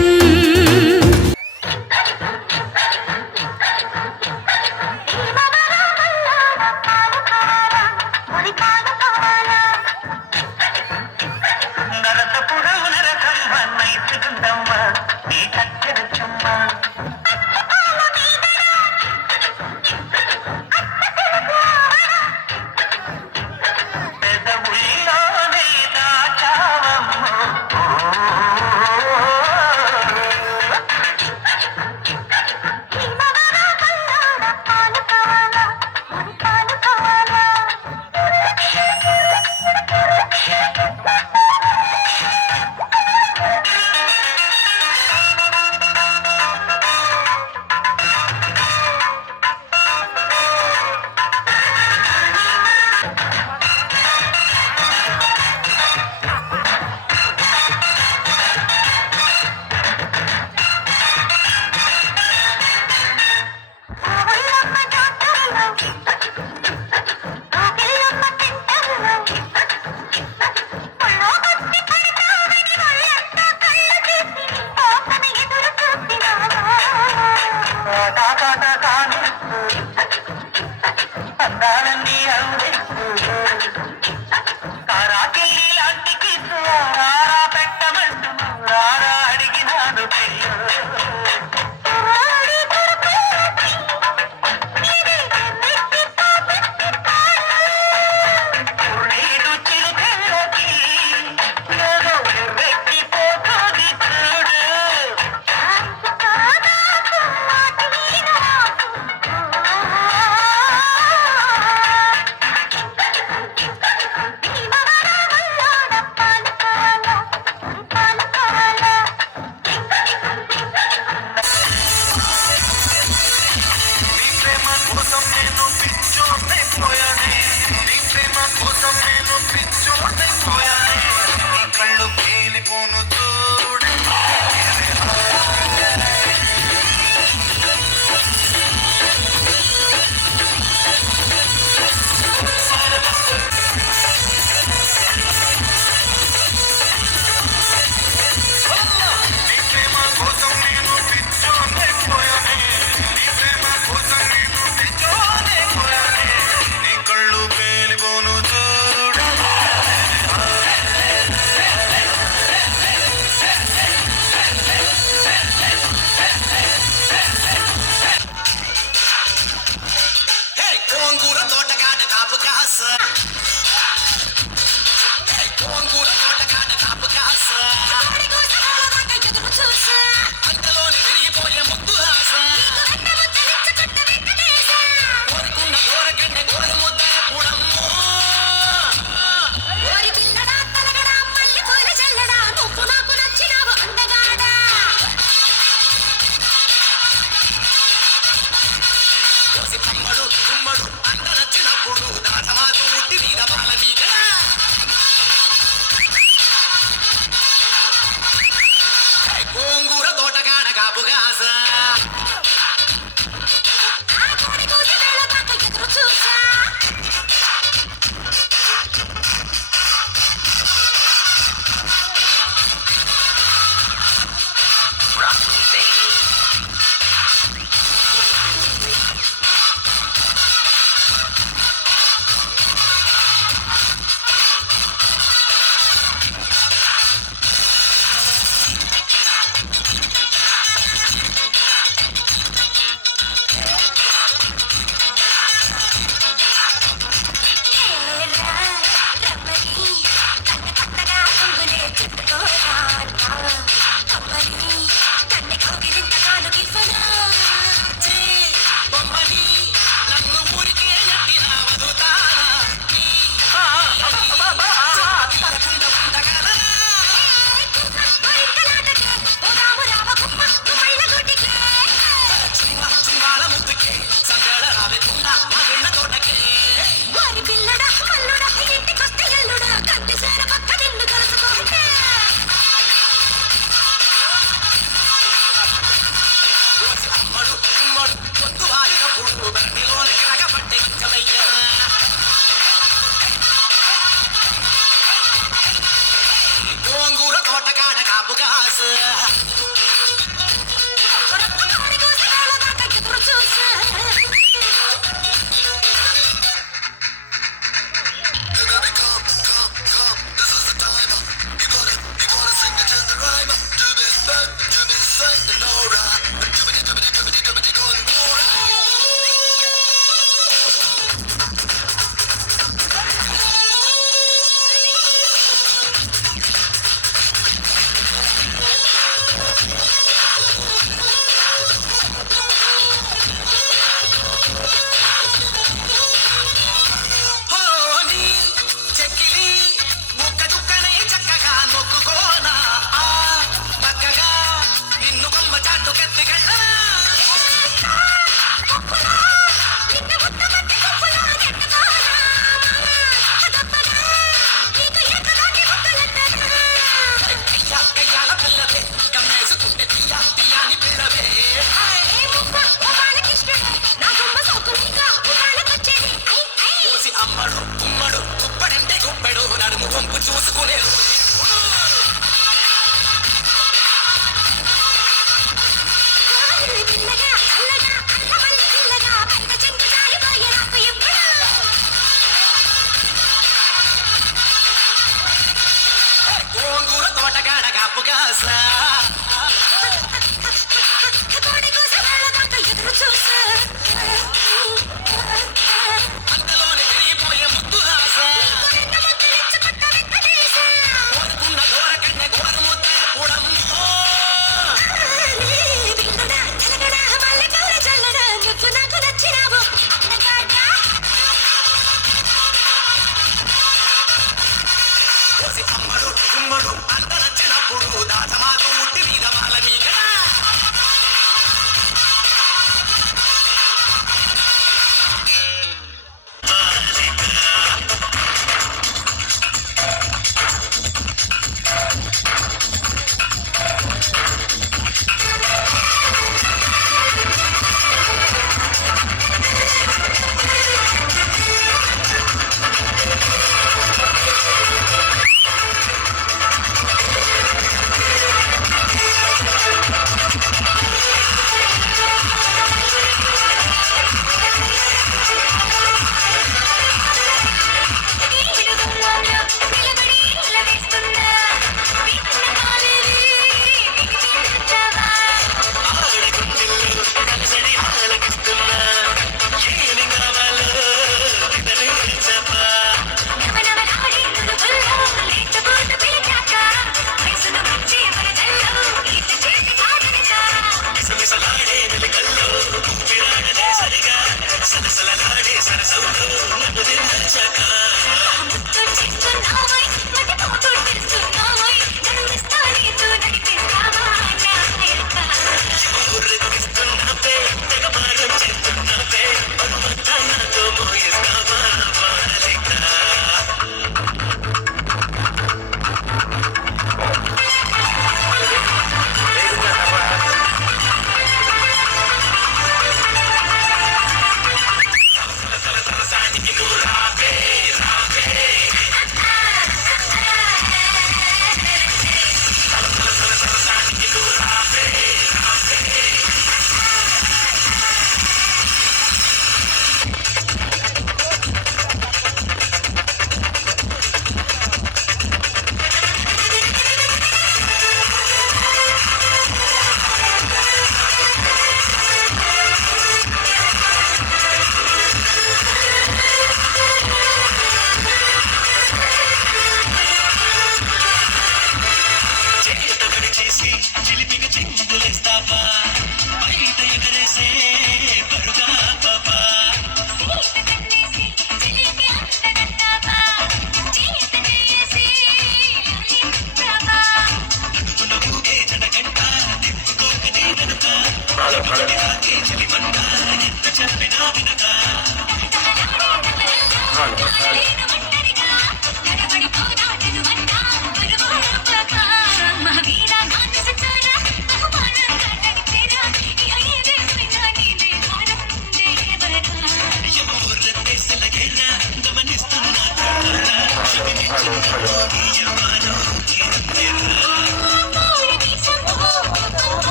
Maury Nisha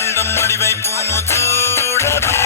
అందం మడివైపును చూడవే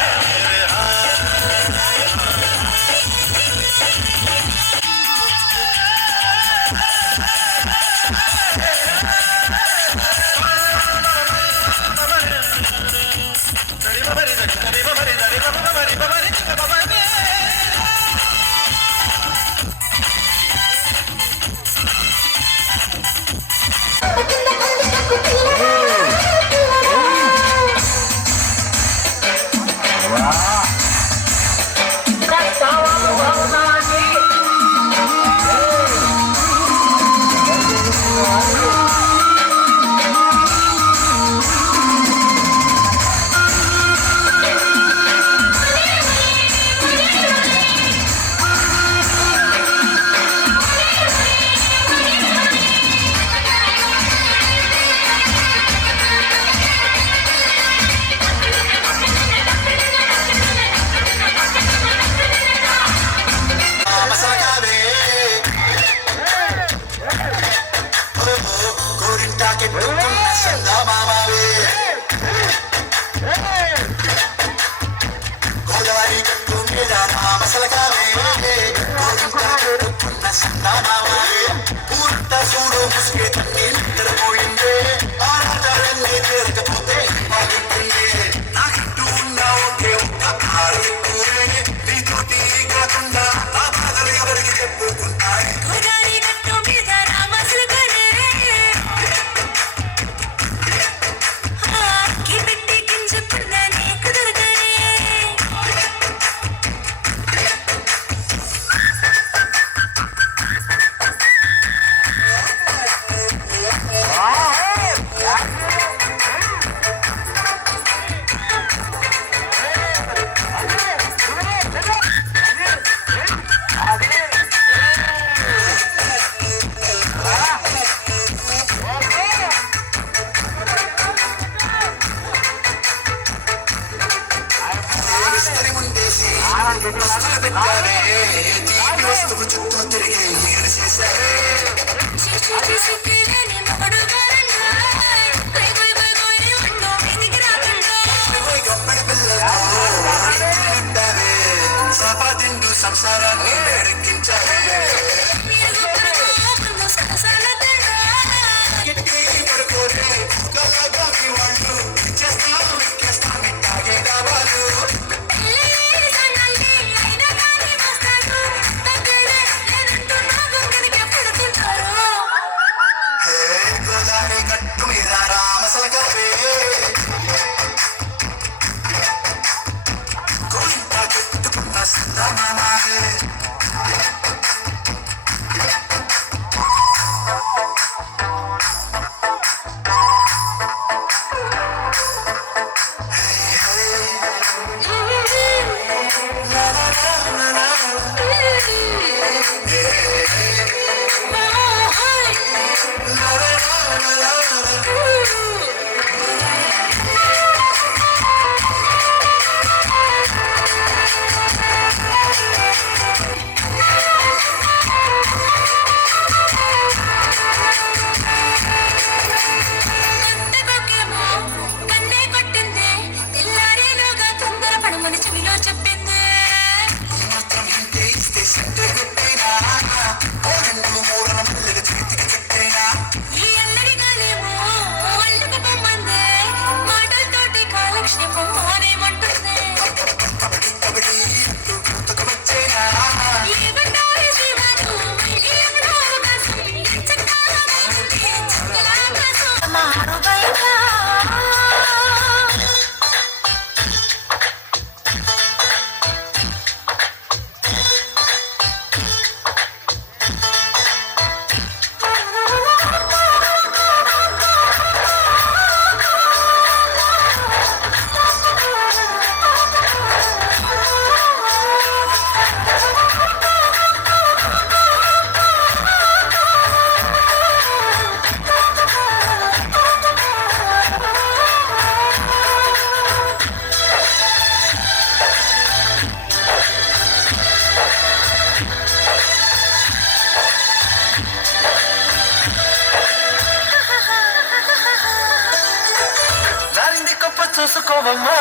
సంసారాన్ని ఎక్కించాలి పడుకోరే కళ్ళగామి వాళ్ళు చేస్తాను ఎక్కేస్తాను తాగే డాబాలు గోదావరి గట్టు మీద రామసలకవే గోయింట చుట్టుకున్న సందమామాలే చూసుకోవమ్మా